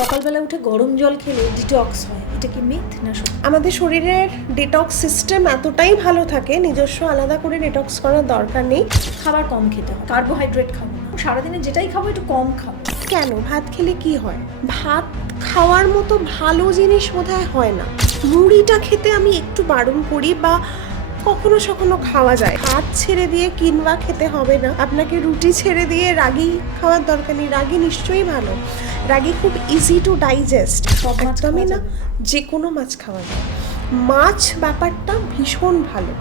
সকালবেলা উঠে গরম জল খেলে ডিটক্স হয়, এটা কি মিথ না সত্যি? আমাদের শরীরের ডিটক্স সিস্টেম এতটাই ভালো থাকে, নিজস্ব আলাদা করে ডিটক্স করার দরকার নেই। খাবার কম খেতে হয়, কার্বোহাইড্রেট খাবো না, সারাদিনে যেটাই খাবো একটু কম খাবো। কেন? ভাত খেলে কি হয়? ভাত খাওয়ার মতো ভালো জিনিস বোধহয় হয় না। মুড়িটা খেতে আমি একটু বারণ করি, বা কখনো সখনো খাওয়া যায়। ভাত ছেড়ে দিয়ে কিনবা খেতে হবে না, আপনাকে রুটি ছেড়ে দিয়ে রাগি খাওয়ার দরকার নেই। রাগি নিশ্চয়ই ভালো, রাগি খুব ইজি টু ডাইজেস্ট। সব মাছ একদমই খাওয়া না, যাবে? যে কোনো মাছ খাওয়া যায়। মাছ ব্যাপারটা ভীষণ ভালো,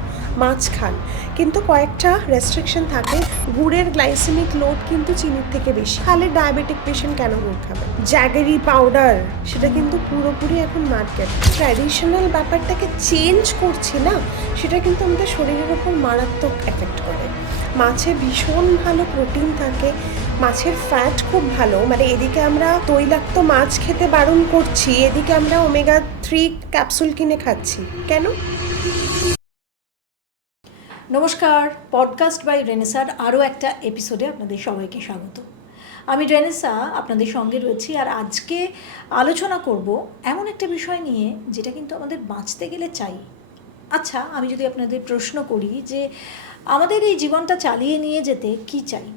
মাছ খান, কিন্তু কয়েকটা রেস্ট্রিকশন থাকে। গুড়ের গ্লাইসেমিক লোড কিন্তু চিনির থেকে বেশি। তাহলে ডায়াবেটিক পেশেন্ট কেন গুড় খাবে? জ্যাগেরি পাউডার, সেটা কিন্তু পুরোপুরি এখন মার্কেট। ট্র্যাডিশনাল ব্যাপারটাকে চেঞ্জ করছি না, সেটা কিন্তু আমাদের শরীরের ওপর মারাত্মক এফেক্ট করে। মাছে ভীষণ ভালো প্রোটিন থাকে, মাছের ফ্যাট খুব ভালো। মানে এদিকে আমরা তৈলাক্ত মাছ খেতে বারণ করছি, এদিকে আমরা ওমেগা-3 ক্যাপসুল কিনে খাচ্ছি। কেন? নমস্কার, পডকাস্ট বাই রেনেসার আরও একটা এপিসোডে আপনাদের সবাইকে স্বাগত। আমি রেনেসা আপনাদের সঙ্গে রয়েছি, আর আজকে আলোচনা করব এমন একটা বিষয় নিয়ে যেটা কিন্তু আমাদের বাঁচতে গেলে চাই। আচ্ছা, আমি যদি আপনাদের প্রশ্ন করি যে আমাদের এই জীবনটা চালিয়ে নিয়ে যেতে কি চাই?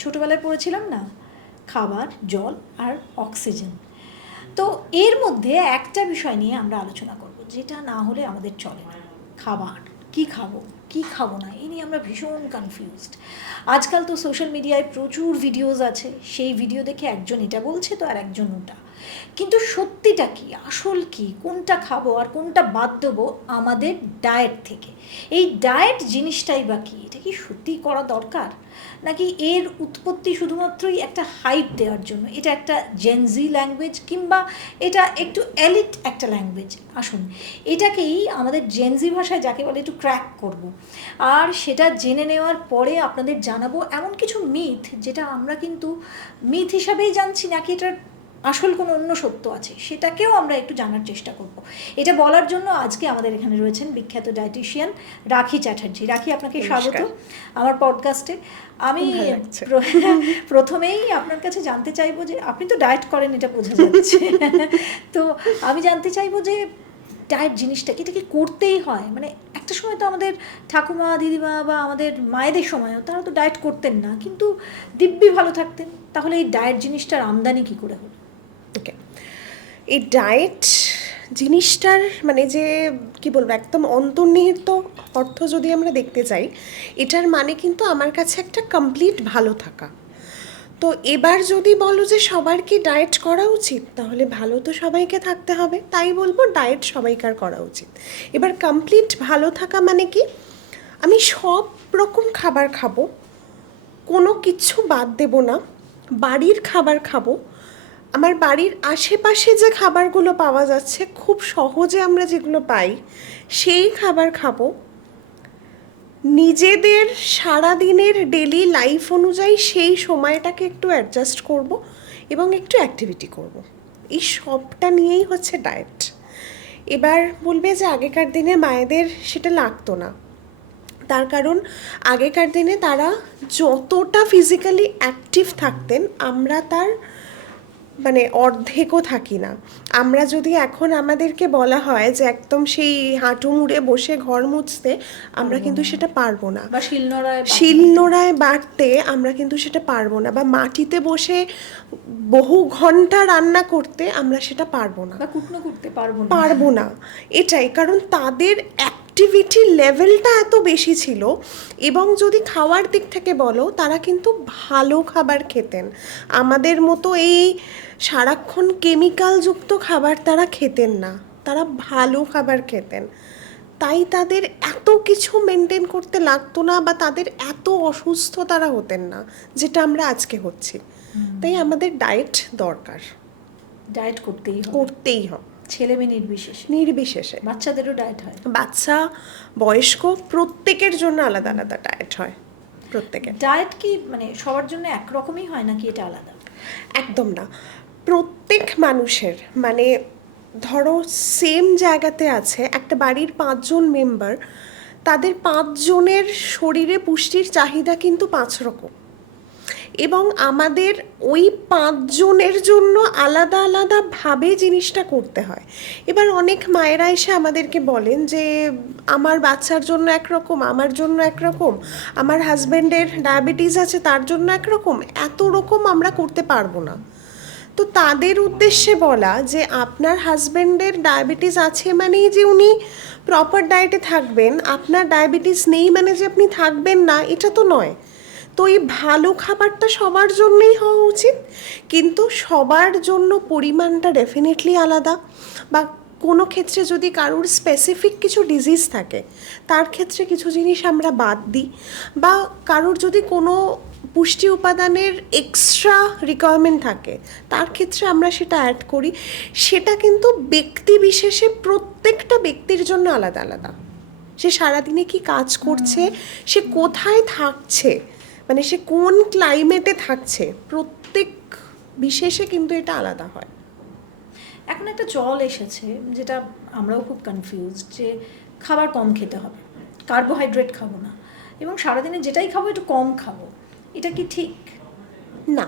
ছোটোবেলায় পড়েছিলাম না, খাবার, জল আর অক্সিজেন। তো এর মধ্যে একটা বিষয় নিয়ে আমরা আলোচনা করব, যেটা না হলে আমাদের চলে না। খাবার, কি খাবো কি খাবো না, এই নিয়ে আমরা ভীষণ কনফিউজড। আজকাল তো সোশ্যাল মিডিয়ায় প্রচুর ভিডিওস আছে, সেই ভিডিও দেখে একজন এটা বলছে তো আর একজন ওটা। কিন্তু সত্যিটা কি, আসল কি, কোনটা খাবো আর কোনটা বাদ দেবো আমাদের ডায়েট থেকে? এই ডায়েট জিনিসটাই বা কি? এটা কি সত্যিই করা দরকার, নাকি এর উৎপত্তি শুধুমাত্রই একটা হাইপ দেওয়ার জন্য? এটা একটা জেনজি ল্যাঙ্গুয়েজ, কিংবা এটা একটু এলিট একটা ল্যাঙ্গুয়েজ? আসুন এটাকেই আমাদের জেনজি ভাষায় যাকে বলে একটু ক্র্যাক করব, আর সেটা জেনে নেওয়ার পরে আপনাদের জানাবো এমন কিছু মিথ, যেটা আমরা কিন্তু মিথ হিসাবেই জানছি, নাকি এটার আসল কোনো অন্য সত্য আছে, সেটাকেও আমরা একটু জানার চেষ্টা করব। এটা বলার জন্য আজকে আমাদের এখানে রয়েছেন বিখ্যাত ডায়েটিশিয়ান রাখি চ্যাটার্জি। রাখি, আপনাকে স্বাগত আমার পডকাস্টে। আমি প্রথমেই আপনার কাছে জানতে চাইবো যে আপনি তো ডায়েট করেন, এটা বোঝা যাচ্ছে। তো আমি জানতে চাইবো যে ডায়েট জিনিসটা কি, এটা কি করতেই হয়? মানে একটা সময় তো আমাদের ঠাকুমা, দিদিমা বা আমাদের মায়েদের সময়ও তারা তো ডায়েট করতেন না, কিন্তু দিব্যি ভালো থাকতেন। তাহলে এই ডায়েট জিনিসটার আমদানি কি করে হলো? ওকে, এই ডায়েট জিনিসটার মানে যে কি বলবো, একদম অন্তর্নিহিত অর্থ যদি আমরা দেখতে চাই, এটার মানে কিন্তু আমার কাছে একটা কমপ্লিট ভালো থাকা। তো এবার যদি বলো যে সবার কি ডায়েট করা উচিত, তাহলে ভালো তো সবাইকে থাকতে হবে, তাই বলবো ডায়েট সবাইকার করা উচিত। এবার কমপ্লিট ভালো থাকা মানে কি, আমি সব রকম খাবার খাবো, কোনো কিছু বাদ দেব না, বাড়ির খাবার খাবো, আমার বাড়ির আশেপাশে যে খাবারগুলো পাওয়া যাচ্ছে খুব সহজে আমরা যেগুলো পাই সেই খাবার খাবো, নিজেদের সারাদিনের ডেলি লাইফ অনুযায়ী সেই সময়টাকে একটু অ্যাডজাস্ট করব এবং একটু অ্যাক্টিভিটি করব। এই সবটা নিয়েই হচ্ছে ডায়েট। এবার বলবে যে আগেকার দিনে মায়েদের সেটা লাগতো না, তার কারণ আগেকার দিনে তারা যতটা ফিজিক্যালি অ্যাক্টিভ থাকতেন আমরা তার মানে অর্ধেকও থাকি না। আমরা যদি এখন আমাদেরকে বলা হয় যে একদম সেই হাঁটু মুড়ে বসে ঘর মুছতে, আমরা কিন্তু সেটা পারবো না। বা শিলনোড়ায় বাটতে আমরা কিন্তু সেটা পারবো না, বা মাটিতে বসে বহু ঘন্টা রান্না করতে আমরা সেটা পারবো না, বা কুটনো করতে পারবো না। এটাই কারণ তাদের অ্যাক্টিভিটি লেভেলটা এত বেশি ছিল। এবং যদি খাওয়ার দিক থেকে বলো, তারা কিন্তু ভালো খাবার খেতেন, আমাদের মতো এই সারাক্ষণ কেমিক্যালযুক্ত খাবার তারা খেতেন না, তারা ভালো খাবার খেতেন। তাই তাদের এত কিছু মেনটেন করতে লাগতো না, বা তাদের এত অসুস্থ তারা হতেন না যেটা আমরা আজকে হচ্ছি। তাই আমাদের ডায়েট দরকার, ডায়েট করতেই হবে ছেলে মেয়ে নির্বিশেষে। বাচ্চাদেরও ডায়েট হয়, বাচ্চা, বয়স্ক, প্রত্যেকের জন্য আলাদা আলাদা ডায়েট হয়। প্রত্যেকের ডায়েট কি মানে সবার জন্য একরকমই হয়, নাকি এটা আলাদা? একদম না, প্রত্যেক মানুষের মানে ধরো সেম জায়গাতে আছে একটা বাড়ির 5 জন মেম্বার, তাদের 5 জনের শরীরে পুষ্টির চাহিদা কিন্তু 5 রকম। এবং আমাদের ওই 5 জনের জন্য আলাদা আলাদাভাবে জিনিসটা করতে হয়। এবার অনেক মায়েরা এসে আমাদেরকে বলেন যে আমার বাচ্চার জন্য একরকম, আমার জন্য একরকম, আমার হাজব্যান্ডের ডায়াবেটিস আছে তার জন্য একরকম, এত রকম আমরা করতে পারবো না। তো তাদের উদ্দেশ্যে বলা যে আপনার হাজব্যান্ডের ডায়াবেটিস আছে মানেই যে উনি প্রপার ডায়েটে থাকবেন, আপনার ডায়াবেটিস নেই মানে যে আপনি থাকবেন না, এটা তো নয়। তো এই ভালো খাবারটা সবার জন্যই হওয়া উচিত, কিন্তু সবার জন্য পরিমাণটা ডেফিনেটলি আলাদা। বা কোনো ক্ষেত্রে যদি কারোর স্পেসিফিক কিছু ডিজিজ থাকে তার ক্ষেত্রে কিছু জিনিস আমরা বাদ দিই, বা কারোর যদি কোনো পুষ্টি উপাদানের এক্সট্রা রিকোয়ারমেন্ট থাকে তার ক্ষেত্রে আমরা সেটা অ্যাড করি। সেটা কিন্তু ব্যক্তি বিশেষে প্রত্যেকটা ব্যক্তির জন্য আলাদা আলাদা। সে সারাদিনে কি কাজ করছে, সে কোথায় থাকছে, মানে সে কোন ক্লাইমেটে থাকছে, প্রত্যেক বিশেষে কিন্তু এটা আলাদা হয়। এখন একটা চল এসেছে যেটা আমরাও খুব কনফিউজড, যে খাবার কম খেতে হবে, কার্বোহাইড্রেট খাবো না, এবং সারাদিনে যেটাই খাবো একটু কম খাবো। এটা কি ঠিক? না,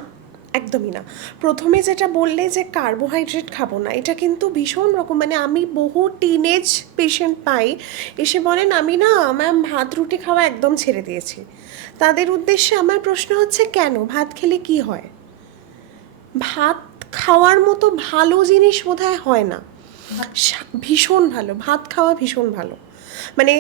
একদমই না। প্রথমে যেটা বললে যে কার্বোহাইড্রেট খাবো না, এটা কিন্তু ভীষণ রকম, মানে আমি বহু টিনেজ পেশেন্ট পাই এসে বলেন আমি না ম্যাম ভাত রুটি খাওয়া একদম ছেড়ে দিয়েছি। তাদের উদ্দেশ্যে আমার প্রশ্ন হচ্ছে কেন, ভাত খেলে কি হয়? ভাত খাওয়ার মতো ভালো জিনিস বোধহয় হয় না। ভীষণ ভালো, ভাত খাওয়া ভীষণ ভালো। মানে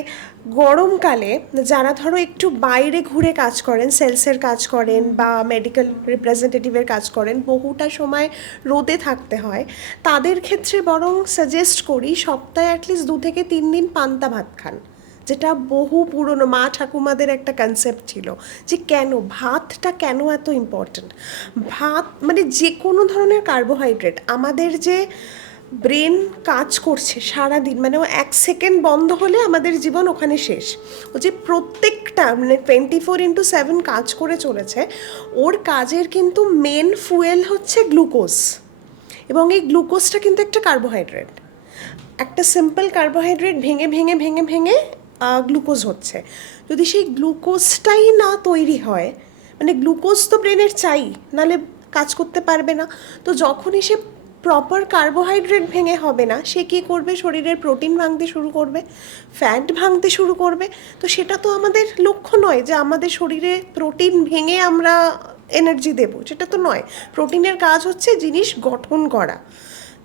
গরমকালে যারা ধরো একটু বাইরে ঘুরে কাজ করেন, সেলসের কাজ করেন বা মেডিকেল রিপ্রেজেন্টেটিভের কাজ করেন, বহুটা সময় রোদে থাকতে হয়, তাদের ক্ষেত্রে বরং সাজেস্ট করি সপ্তাহে অ্যাটলিস্ট 2 থেকে 3 দিন পান্তা ভাত খান, যেটা বহু পুরনো মা ঠাকুমাদের একটা কনসেপ্ট ছিল যে কেন ভাতটা কেন এত ইম্পর্ট্যান্ট। ভাত মানে যে কোনো ধরনের কার্বোহাইড্রেট, আমাদের যে ব্রেন কাজ করছে সারাদিন, মানে ও 1 সেকেন্ড বন্ধ হলে আমাদের জীবন ওখানে শেষ। ও যে প্রত্যেকটা মানে 24/7 কাজ করে চলেছে, ওর কাজের কিন্তু মেন ফুয়েল হচ্ছে গ্লুকোজ, এবং এই গ্লুকোজটা কিন্তু একটা কার্বোহাইড্রেট। একটা সিম্পল কার্বোহাইড্রেট ভেঙে ভেঙে ভেঙে ভেঙে গ্লুকোজ হচ্ছে। যদি সেই গ্লুকোজটাই না তৈরি হয়, মানে গ্লুকোজ তো ব্রেনের চাই, নাহলে কাজ করতে পারবে না। তো যখনই সে প্রপার কার্বোহাইড্রেট ভেঙে হবে না, সে কী করবে, শরীরের প্রোটিন ভাঙতে শুরু করবে, ফ্যাট ভাঙতে শুরু করবে। তো সেটা তো আমাদের লক্ষ্য নয় যে আমাদের শরীরে প্রোটিন ভেঙে আমরা এনার্জি দেব, সেটা তো নয়। প্রোটিনের কাজ হচ্ছে জিনিস গঠন করা।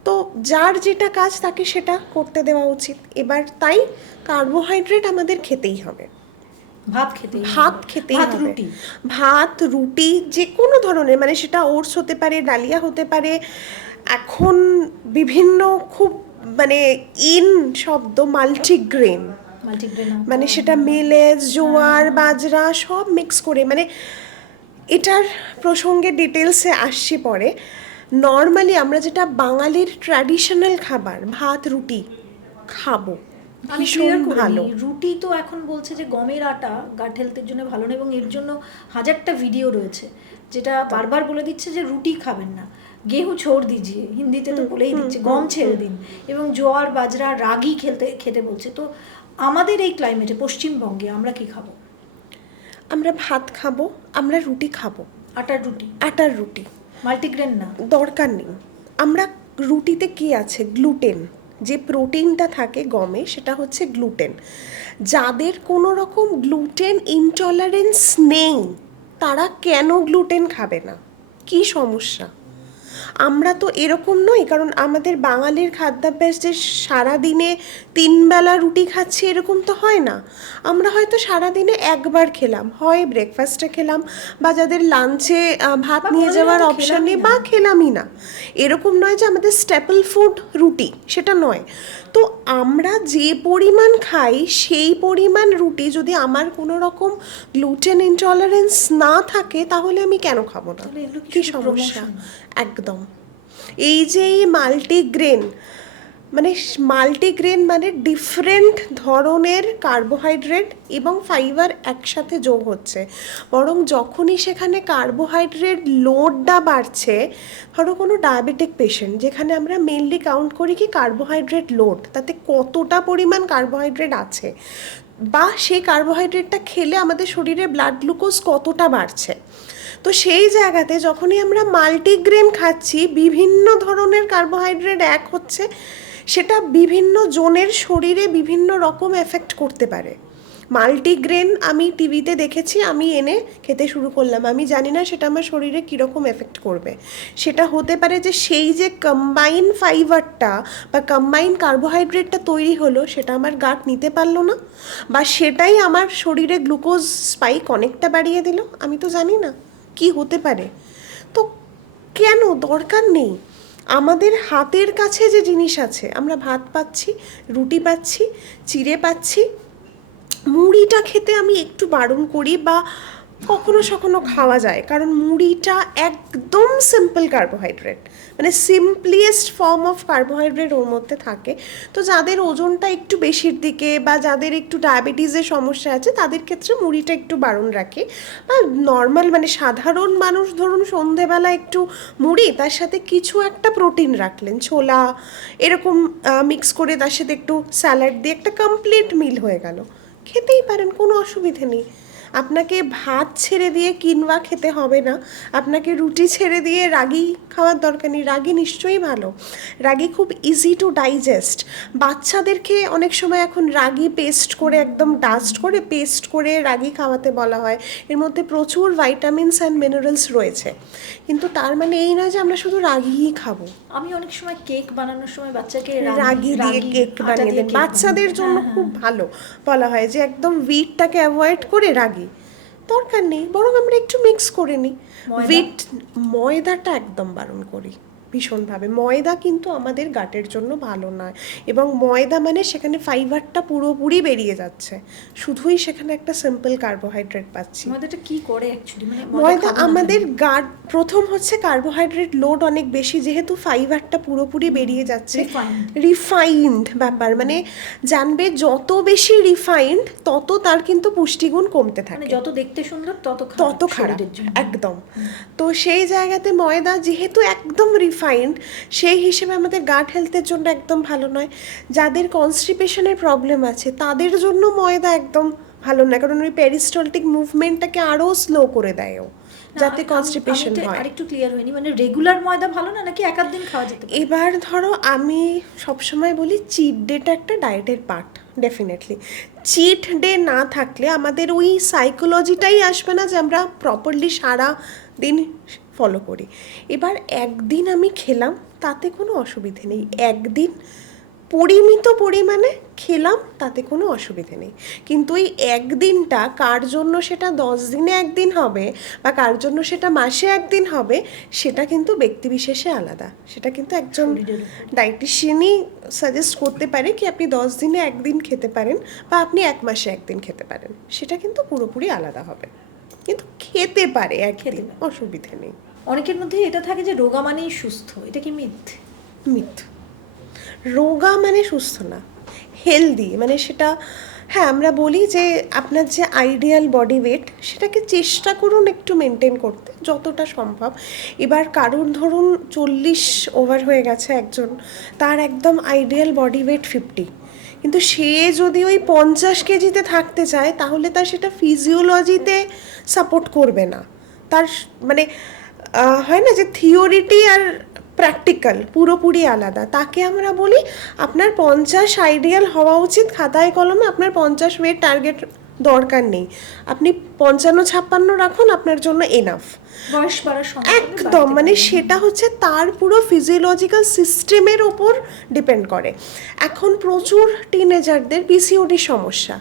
তো যার যেটা কাজ তাকে সেটা করতে দেওয়া উচিত। এবার তাই কার্বোহাইড্রেট আমাদের খেতেই হবে, ভাত খেতেই ভাত হবে। রুটি, ভাত রুটি যে কোনো ধরনের, মানে সেটা ওটস হতে পারে, ডালিয়া হতে পারে, এখন বিভিন্ন খুব মানে ইন শব্দ মাল্টিগ্রেন, মানে সেটা মিলেজ, জোয়ার, বাজরা সব মিক্স করে, মানে এটার প্রসঙ্গে ডিটেলসে আসছি পরে। নর্মালি আমরা যেটা বাঙালির ট্র্যাডিশনাল খাবার ভাত রুটি খাবো, আমি ভীষণ ক্লিয়ার করে ভালো। নিই, রুটি তো এখন বলছে যে গমের আটা গাট হেলথের জন্য ভালো না, এবং এর জন্য হাজারটা ভিডিও রয়েছে যেটা বারবার বলে দিচ্ছে যে রুটি খাবেন না, গেহু ছোড় দিজিয়ে, হিন্দিতে তো বলেই দিচ্ছে গম ছেড়ে দিন, এবং জোয়ার বাজরা রাগি খেতে বলছে। তো আমাদের এই ক্লাইমেটে পশ্চিমবঙ্গে আমরা কি খাবো? আমরা ভাত খাবো, আমরা রুটি খাবো, আটার রুটি, মাল্টিগ্রেন না, দরকার নেই। আমরা রুটিতে কি আছে, গ্লুটেন, যে প্রোটিনটা থাকে গমে সেটা হচ্ছে গ্লুটেন। যাদের কোনো রকম গ্লুটেন ইনটলারেন্স নেই তারা কেন গ্লুটেন খাবে না, কি সমস্যা? আমরা তো এরকম নই, কারণ আমাদের বাঙালির খাদ্যাভ্যাস যে সারাদিনে 3 বেলা রুটি খাচ্ছি এরকম তো হয় না। আমরা হয়তো সারাদিনে একবার খেলাম, হয় ব্রেকফাস্টে খেলাম, বা যাদের লাঞ্চে ভাত নিয়ে যাওয়ার অপশান নেই বা খেলামই না। এরকম নয় যে আমাদের স্ট্যাপল ফুড রুটি, সেটা নয়। তো আমরা যে পরিমাণ খাই সেই পরিমাণ রুটি যদি আমার কোনো রকম গ্লুটেন ইনটলারেন্স না থাকে তাহলে আমি কেন খাবো না, কি সমস্যা? একদম। এই যে মাল্টিগ্রেন মানে ডিফারেন্ট ধরনের কার্বোহাইড্রেট এবং ফাইবার একসাথে যোগ হচ্ছে, বরং যখনই সেখানে কার্বোহাইড্রেট লোডটা বাড়ছে, ধরো কোনো ডায়াবেটিক পেশেন্ট, যেখানে আমরা মেনলি কাউন্ট করি কি কার্বোহাইড্রেট লোড, তাতে কতটা পরিমাণ কার্বোহাইড্রেট আছে, বা সেই কার্বোহাইড্রেটটা খেলে আমাদের শরীরে ব্লাড গ্লুকোজ কতটা বাড়ছে। তো সেই জায়গাতে যখনই আমরা মাল্টিগ্রেন খাচ্ছি, বিভিন্ন ধরনের কার্বোহাইড্রেট এক হচ্ছে, সেটা বিভিন্ন জনের শরীরে বিভিন্ন রকম এফেক্ট করতে পারে। মাল্টিগ্রেন আমি টিভিতে দেখেছি, আমি এনে খেতে শুরু করলাম, আমি জানি না সেটা আমার শরীরে কীরকম এফেক্ট করবে। সেটা হতে পারে যে সেই যে কম্বাইন ফাইবারটা বা কম্বাইন কার্বোহাইড্রেটটা তৈরি হলো সেটা আমার গাট নিতে পারলো না, বা সেটাই আমার শরীরে গ্লুকোজ স্পাইক অনেকটা বাড়িয়ে দিল, আমি তো জানি না কি হতে পারে। তো কেন? দরকার নেই। আমাদের হাতের কাছে যে জিনিস আছে, আমরা ভাত পাচ্ছি, রুটি পাচ্ছি, চিড়ে পাচ্ছি, মুড়িটা খেতে আমি একটু বারণ করি, বা কখনো সখনো খাওয়া যায়, কারণ মুড়িটা একদম সিম্পল কার্বোহাইড্রেট, মানে সিম্পলিয়েস্ট ফর্ম অফ কার্বোহাইড্রেট ওর মধ্যে থাকে। তো যাদের ওজনটা একটু বেশির দিকে বা যাদের একটু ডায়াবেটিসের সমস্যা আছে তাদের ক্ষেত্রে মুড়িটা একটু বারণ রাখি। বা নর্মাল মানে সাধারণ মানুষ ধরুন সন্ধেবেলা একটু মুড়ি, তার সাথে কিছু একটা প্রোটিন রাখলেন, ছোলা এরকম মিক্স করে, তার সাথে একটু স্যালাড দিয়ে একটা কমপ্লিট মিল হয়ে গেল, খেতেই পারেন, কোনো অসুবিধে নেই। আপনাকে ভাত ছেড়ে দিয়ে কিনওয়া খেতে হবে না, আপনাকে রুটি ছেড়ে দিয়ে রাগি খাওয়ার দরকার নেই। রাগি নিশ্চয়ই ভালো, রাগি খুব ইজি টু ডাইজেস্ট। বাচ্চাদেরকে অনেক সময় এখন রাগি পেস্ট করে, একদম ডাস্ট করে পেস্ট করে রাগি খাওয়াতে বলা হয়। এর মধ্যে প্রচুর ভাইটামিনস অ্যান্ড মিনারেলস রয়েছে, কিন্তু তার মানে এই নয় যে আমরা শুধু রাগিই খাবো। আমি অনেক সময় কেক বানানোর সময় বাচ্চাকে রাগি দিয়ে কেক বানিয়ে দেন, বাচ্চাদের জন্য খুব ভালো বলা হয় যে একদম হুইটটাকে অ্যাভয়েড করে রাগি, দরকার নেই, বরং আমরা একটু মিক্স করে নিই। ময়দাটা একদম বারণ করি ভীষণভাবে। ময়দা কিন্তু আমাদের গাটের জন্য ভালো নয়, এবং ময়দা মানে সেখানে ফাইবারটা পুরোপুরি বেরিয়ে যাচ্ছে, শুধুই সেখানে একটা সিম্পল কার্বোহাইড্রেট পাচ্ছি। ময়দাটা কি করে অ্যাকচুয়ালি? মানে ময়দা আমাদের গাট, প্রথম হচ্ছে কার্বোহাইড্রেট লোড অনেক বেশি, যেহেতু ফাইবারটা পুরোপুরি বেরিয়ে যাচ্ছে, রিফাইন্ড ব্যাপার, মানে জানবে যত বেশি রিফাইন্ড তত তার কিন্তু পুষ্টিগুণ কমতে থাকে, যত দেখতে সুন্দর তত খারাপ, একদম। তো সেই জায়গাতে ময়দা যেহেতু একদম রিফাইন্ড, সেই হিসেবে আমাদের গাট হেলথের জন্য একদম ভালো নয়। যাদের কনস্টিপেশনের প্রবলেম আছে তাদের জন্য ময়দা একদম ভালো না, কারণ ওই পেরিস্টলটিক মুভমেন্টটাকে আরও স্লো করে দেয়, যাতে কনস্টিপেশন হয়। আরেকটু ক্লিয়ার হয়নি, মানে রেগুলার ময়দা ভালো না নাকি এক আধ দিন খাওয়া যেতে পারে? এবার ধরো আমি সবসময় বলি চিট ডেটা একটা ডায়েটের পার্ট, ডেফিনেটলি। চিট ডে না থাকলে আমাদের ওই সাইকোলজিটাই আসবে না যে আমরা প্রপারলি সারা দিন ফলো করি। এবার একদিন আমি খেলাম, তাতে কোনো অসুবিধে নেই, একদিন পরিমিত পরিমাণে খেলাম, তাতে কোনো অসুবিধে নেই। কিন্তু এই একদিনটা কার জন্য সেটা 10 দিনে একদিন হবে বা কার জন্য সেটা মাসে একদিন হবে, সেটা কিন্তু ব্যক্তিবিশেষে আলাদা। সেটা কিন্তু একজন ডায়েটিশিয়ানই সাজেস্ট করতে পারে কি আপনি 10 দিনে একদিন খেতে পারেন বা আপনি 1 মাসে একদিন খেতে পারেন, সেটা কিন্তু পুরোপুরি আলাদা হবে, কিন্তু খেতে পারে একদিন, অসুবিধে নেই। অনেকের মধ্যে এটা থাকে যে রোগা মানেই সুস্থ, এটা কি মিথ? মিথ। রোগা মানে সুস্থ না, হেলদি মানে সেটা, হ্যাঁ আমরা বলি যে আপনার যে আইডিয়াল বডি ওয়েট সেটাকে চেষ্টা করুন একটু মেনটেন করতে যতটা সম্ভব। এবার কারোর ধরুন 40 ওভার হয়ে গেছে একজন, তার একদম আইডিয়াল বডি ওয়েট 50, কিন্তু সে যদি ওই 50 কেজিতে থাকতে চায় তাহলে তার সেটা ফিজিওলজিতে সাপোর্ট করবে না। তার মানে হয় না যে থিওরিটি আর প্র্যাকটিক্যাল পুরোপুরি আলাদা। তাকে আমরা বলি আপনার 50 আইডিয়াল হওয়া উচিত, খাতায় কলমে আপনার 50 ওয়েট টার্গেট দরকার নেই, আপনি 55-56 রাখুন, আপনার জন্য এনাফ। বয়স বাড়ার সঙ্গে একদম, মানে সেটা হচ্ছে তার পুরো ফিজিওলজিক্যাল সিস্টেমের ওপর ডিপেন্ড করে। এখন প্রচুর টিনেজারদের পিসিওডি সমস্যা,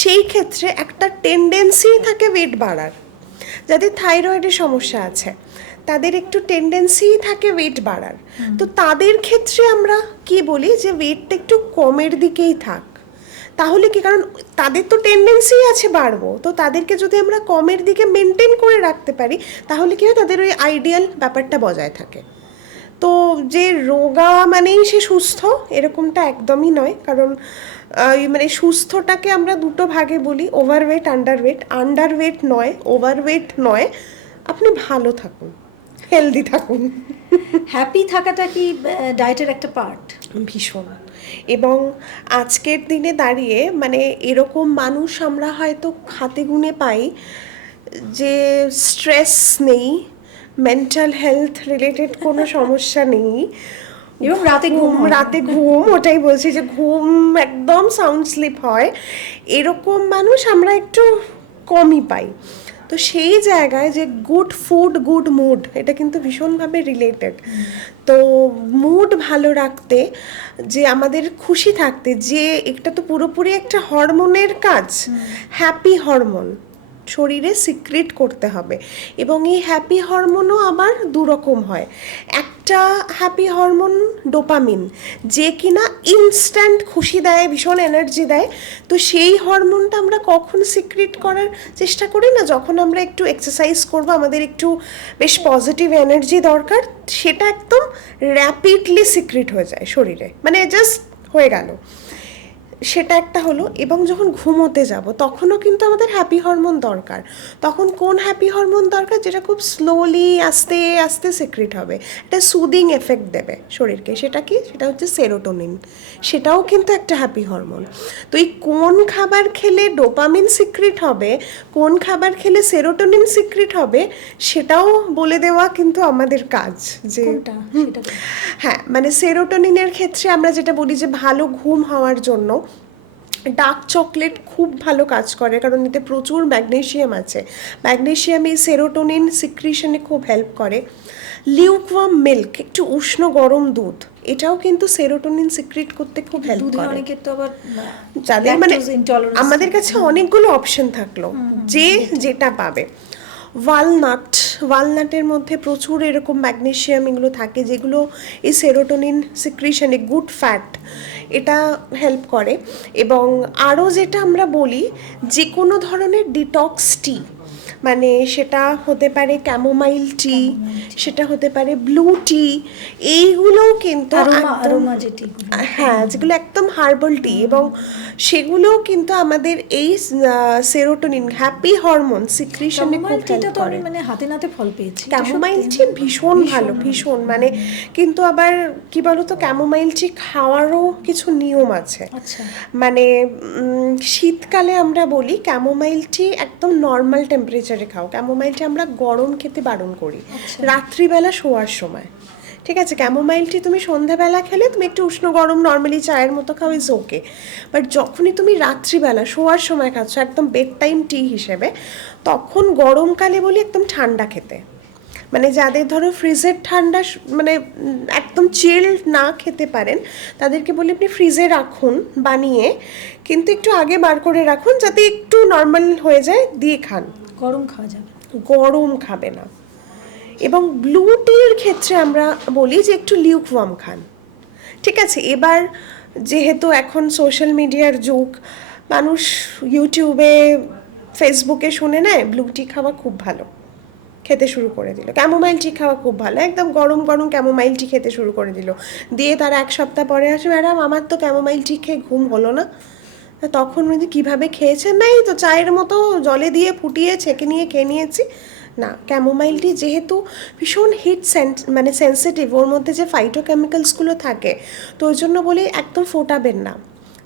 সেই ক্ষেত্রে একটা টেন্ডেন্সি থাকে ওয়েট বাড়ার। যাদের থাইরয়েডের সমস্যা আছে তাদের একটু টেন্ডেন্সি থাকে ওয়েট বাড়ার, তো তাদের ক্ষেত্রে আমরা কি বলি যে ওয়েটটা একটু কমের দিকেই থাক, তাহলে কি, কারণ তাদের তো টেন্ডেন্সি আছে বাড়বো, তো তাদেরকে যদি আমরা কমের দিকে মেনটেন করে রাখতে পারি তাহলে কি হয়, তাদের ওই আইডিয়াল ব্যাপারটা বজায় থাকে। তো যে রোগা মানেই সে সুস্থ এরকমটা একদমই নয়, কারণ মানে সুস্থটাকে আমরা দুটো ভাগে বলি, ওভারওয়েট আন্ডারওয়েট। আন্ডারওয়েট নয়, ওভারওয়েট নয়, আপনি ভালো থাকুন, হেলদি থাকুন। হ্যাপি থাকাটা কি ডায়েটের একটা পার্ট? ভীষণ। এবং আজকের দিনে দাঁড়িয়ে মানে এরকম মানুষ আমরা হয়তো হাতে গুনে পাই যে স্ট্রেস নেই, মেন্টাল হেলথ রিলেটেড কোনো সমস্যা নেই, এবং রাতে ঘুম ওটাই বলছি যে ঘুম একদম সাউন্ড স্লিপ হয়, এরকম মানুষ আমরা একটু কমই পাই। তো সেই জায়গায় যে গুড ফুড গুড মুড, এটা কিন্তু ভীষণভাবে রিলেটেড। তো মুড ভালো রাখতে, যে আমাদের খুশি থাকতে, যে এটা তো পুরোপুরি একটা হরমোনের কাজ, হ্যাপি হরমোন শরীরে সিক্রেট করতে হবে। এবং এই হ্যাপি হরমোনও আবার দুরকম হয়। একটা হ্যাপি হরমোন ডোপামিন, যে কিনা ইনস্ট্যান্ট খুশি দেয়, ভীষণ এনার্জি দেয়। তো সেই হরমোনটা আমরা কখন সিক্রেট করার চেষ্টা করি না, যখন আমরা একটু এক্সারসাইজ করব, আমাদের একটু বেশ পজিটিভ এনার্জি দরকার, সেটা একদম র্যাপিডলি সিক্রেট হয়ে যায় শরীরে, মানে জাস্ট হয়ে গেল, সেটা একটা হলো। এবং যখন ঘুমোতে যাব তখনও কিন্তু আমাদের হ্যাপি হরমোন দরকার। তখন কোন হ্যাপি হরমোন দরকার? যেটা খুব স্লোলি আস্তে আস্তে সিক্রেট হবে, একটা সুদিং এফেক্ট দেবে শরীরকে। সেটা কি? সেটা হচ্ছে সেরোটোনিন। সেটাও কিন্তু একটা হ্যাপি হরমোন। তো এই কোন খাবার খেলে ডোপামিন সিক্রেট হবে, কোন খাবার খেলে সেরোটোনিন সিক্রেট হবে, সেটাও বলে দেওয়া কিন্তু আমাদের কাজ। যে হ্যাঁ, মানে সেরোটোনিনের ক্ষেত্রে আমরা যেটা বলি যে ভালো ঘুম হওয়ার জন্য ডার্ক চকলেট খুব ভালো কাজ করে, কারণ এতে প্রচুর ম্যাগনেশিয়াম আছে। ম্যাগনেশিয়াম এই সেরোটোনিন সিক্রিশনে খুব হেল্প করে। লিউকওয়ার্ম মিল্ক, একটু উষ্ণ গরম দুধ, এটাও কিন্তু সেরোটোনিন সিক্রেট করতে খুব হেল্প করে। অনেকের তো আবার যাদের মানে আমাদের কাছে অনেকগুলো অপশন থাকলো, যে যেটা পাবে। ওয়ালনাটের মধ্যে প্রচুর এরকম ম্যাগনেশিয়াম এগুলো থাকে, যেগুলো এই সেরোটোনিন সিক্রিশনে, গুড ফ্যাট, এটা হেল্প করে। এবং আরও যেটা আমরা বলি, যে কোনো ধরনের ডিটক্স টি, মানে সেটা হতে পারে ক্যামোমাইল টি, সেটা হতে পারে ব্লু টি, এইগুলোও কিন্তু হ্যাঁ, যেগুলো একদম হার্বাল টি, এবং সেগুলোও কিন্তু আমাদের এই সেরোটোনিন হ্যাপি হরমোন সিক্রিশনে খুব হেল্প করে। মানে হাতে নাতে ফল পেয়েছি। ক্যামোমাইল টি ভীষণ ভালো, ভীষণ, মানে কিন্তু আবার কি বলতো, ক্যামোমাইল টি খাওয়ারও কিছু নিয়ম আছে। মানে শীতকালে আমরা বলি ক্যামোমাইল টি একদম নর্মাল টেম্পারেচারে খাও। ক্যামোমাইল টি আমরা গরম খেতে বারণ করি রাত্রিবেলা শোয়ার সময়। ঠিক আছে, ক্যামোমাইল টি তুমি সন্ধ্যাবেলা খেলে তুমি একটু উষ্ণ গরম নর্মালি চায়ের মতো খাও, ইজ ওকে। বাট যখনই তুমি রাত্রিবেলা শোয়ার সময় খাচ্ছ একদম বেড টাইম টি হিসেবে, তখন গরমকালে বলি একদম ঠান্ডা খেতে। মানে যাদের ধরো ফ্রিজের ঠান্ডা মানে একদম চিল না খেতে পারেন, তাদেরকে বলি আপনি ফ্রিজে রাখুন বানিয়ে, কিন্তু একটু আগে বার করে রাখুন যাতে একটু নর্মাল হয়ে যায়, দিয়ে খান। গরম খাওয়া যাবে, গরম খাবে না। এবং ব্লু টির ক্ষেত্রে আমরা বলি যে একটু লিউকওয়ার্ম খান। ঠিক আছে, এবার যেহেতু এখন সোশ্যাল মিডিয়ার যুগ, মানুষ ইউটিউবে ফেসবুকে শুনে নেয় ব্লু টি খাওয়া খুব ভালো, খেতে শুরু করে দিল। ক্যামোমাইল টি খাওয়া খুব ভালো, একদম গরম গরম ক্যামোমাইল টি খেতে শুরু করে দিল, দিয়ে তারা এক সপ্তাহ পরে আসে, ম্যাডাম আমার তো ক্যামোমাইল টি খেয়ে ঘুম হলো না। তখন বলছি কীভাবে খেয়েছেন? নাই তো চায়ের মতো জলে দিয়ে ফুটিয়ে ছেঁকে নিয়ে খেয়ে নিয়েছি। না, ক্যামোমাইল টি যেহেতু ভীষণ মানে সেন্সিটিভ, ওর মধ্যে যে ফাইটোকেমিক্যালসগুলো থাকে, তো ওই জন্য বলি একদম ফোটাবেন না,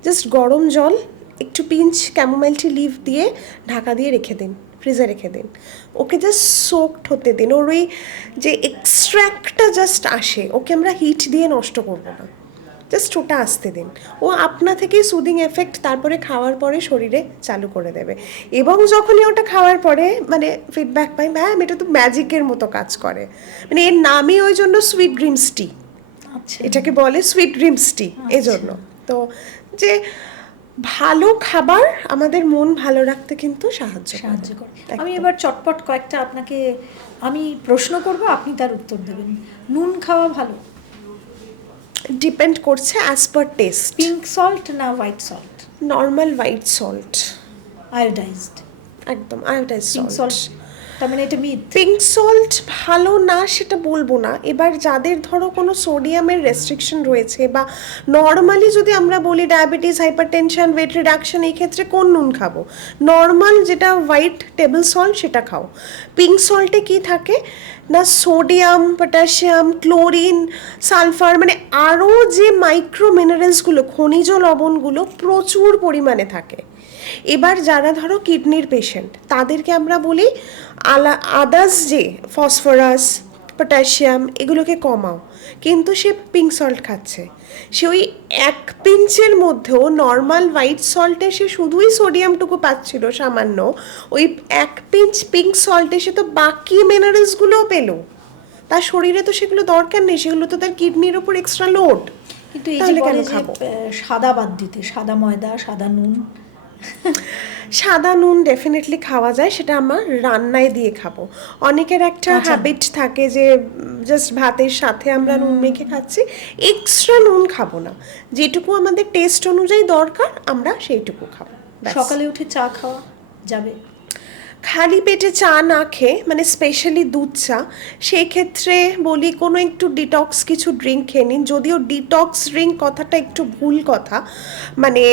জাস্ট গরম জল একটু পিঞ্চ ক্যামোমাইল টি লিভ দিয়ে ঢাকা দিয়ে রেখে দিন, ফ্রিজে রেখে দিন, ওকে জাস্ট সোকড হতে দিন। ওর ওই যে এক্সট্র্যাক্টটা জাস্ট আসে, ওকে আমরা হিট দিয়ে নষ্ট করবো না, জাস্ট ওটা আসতে দিন। ও আপনা থেকেই সুদিং এফেক্ট তারপরে খাওয়ার পরে শরীরে চালু করে দেবে। এবং যখনই ওটা খাওয়ার পরে মানে ফিডব্যাক পাই, ম্যাম এটা তো ম্যাজিকের মতো কাজ করে, মানে এর নামই ওই জন্য সুইট ড্রিমস টি, এটাকে বলে সুইট ড্রিমস টি এই জন্য। তো যে ভালো খাবার আমাদের মন ভালো রাখতে কিন্তু সাহায্য করে। আমি এবার চটপট কয়েকটা আপনাকে আমি প্রশ্ন করব, আপনি তার উত্তর দেবেন। নুন খাওয়া ভালো? ডিপেন্ড করছে as per taste. Pink salt না white salt? Normal white salt. Iodized? একদম আয়োডাইজড সল্ট। তার মানে এটা মিথ। পিঙ্ক সল্ট ভালো না সেটা বলবো না। এবার যাদের ধরো কোনো সোডিয়ামের রেস্ট্রিকশন রয়েছে, বা নর্মালি যদি আমরা বলি ডায়াবেটিস, হাইপারটেনশন, ওয়েট রিডাকশন, এই ক্ষেত্রে কোন নুন খাবো? নর্মাল যেটা হোয়াইট টেবিল সল্ট সেটা খাও। পিঙ্ক সল্টে কি থাকে না, সোডিয়াম, পটাশিয়াম, ক্লোরিন, সালফার, মানে আরও যে মাইক্রো মিনারেলসগুলো, খনিজ লবণগুলো প্রচুর পরিমাণে থাকে। এবার যারা ধরো কিডনির পেশেন্ট, তাদেরকে আমরা বলি আদার্স যে ফসফরাস, পটাশিয়াম, এগুলোকে কমাও, কিন্তু সে পিঙ্ক সল্ট খাচ্ছে। সে ওই 1 পিঞ্চের মধ্যেও নর্মাল হোয়াইট সল্টে সে শুধুই সোডিয়ামটুকু পাচ্ছিল সামান্য, ওই 1 পিঞ্চ পিঙ্ক সল্টে সে তো বাকি মিনারেলসগুলোও পেলো। তার শরীরে তো সেগুলো দরকার নেই, সেগুলো তো তার কিডনির ওপর এক্সট্রা লোড। কিন্তু এই যে বলে যে সাদা বাদ দিতে, সাদা ময়দা, সাদা নুন। সাদা নুন ডেফিনেটলি খাওয়া যায়, সেটা আমার রান্নায় দিয়ে খাবো। অনেকের একটা হ্যাবিট থাকে যে জাস্ট ভাতের সাথে আমরা নুন মেখে খাচ্ছি, এক্সট্রা নুন খাবো না। যেটুকু আমাদের টেস্ট অনুযায়ী দরকার আমরা সেইটুকু খাবো। সকালে উঠে চা খাওয়া যাবে? খালি পেটে চা না খেয়ে, মানে স্পেশালি দুধ চা, সেই ক্ষেত্রে বলি কোনো একটু ডিটক্স কিছু ড্রিঙ্ক খেয়ে নিন। যদিও ডিটক্স ড্রিঙ্ক কথাটা একটু ভুল কথা, মানে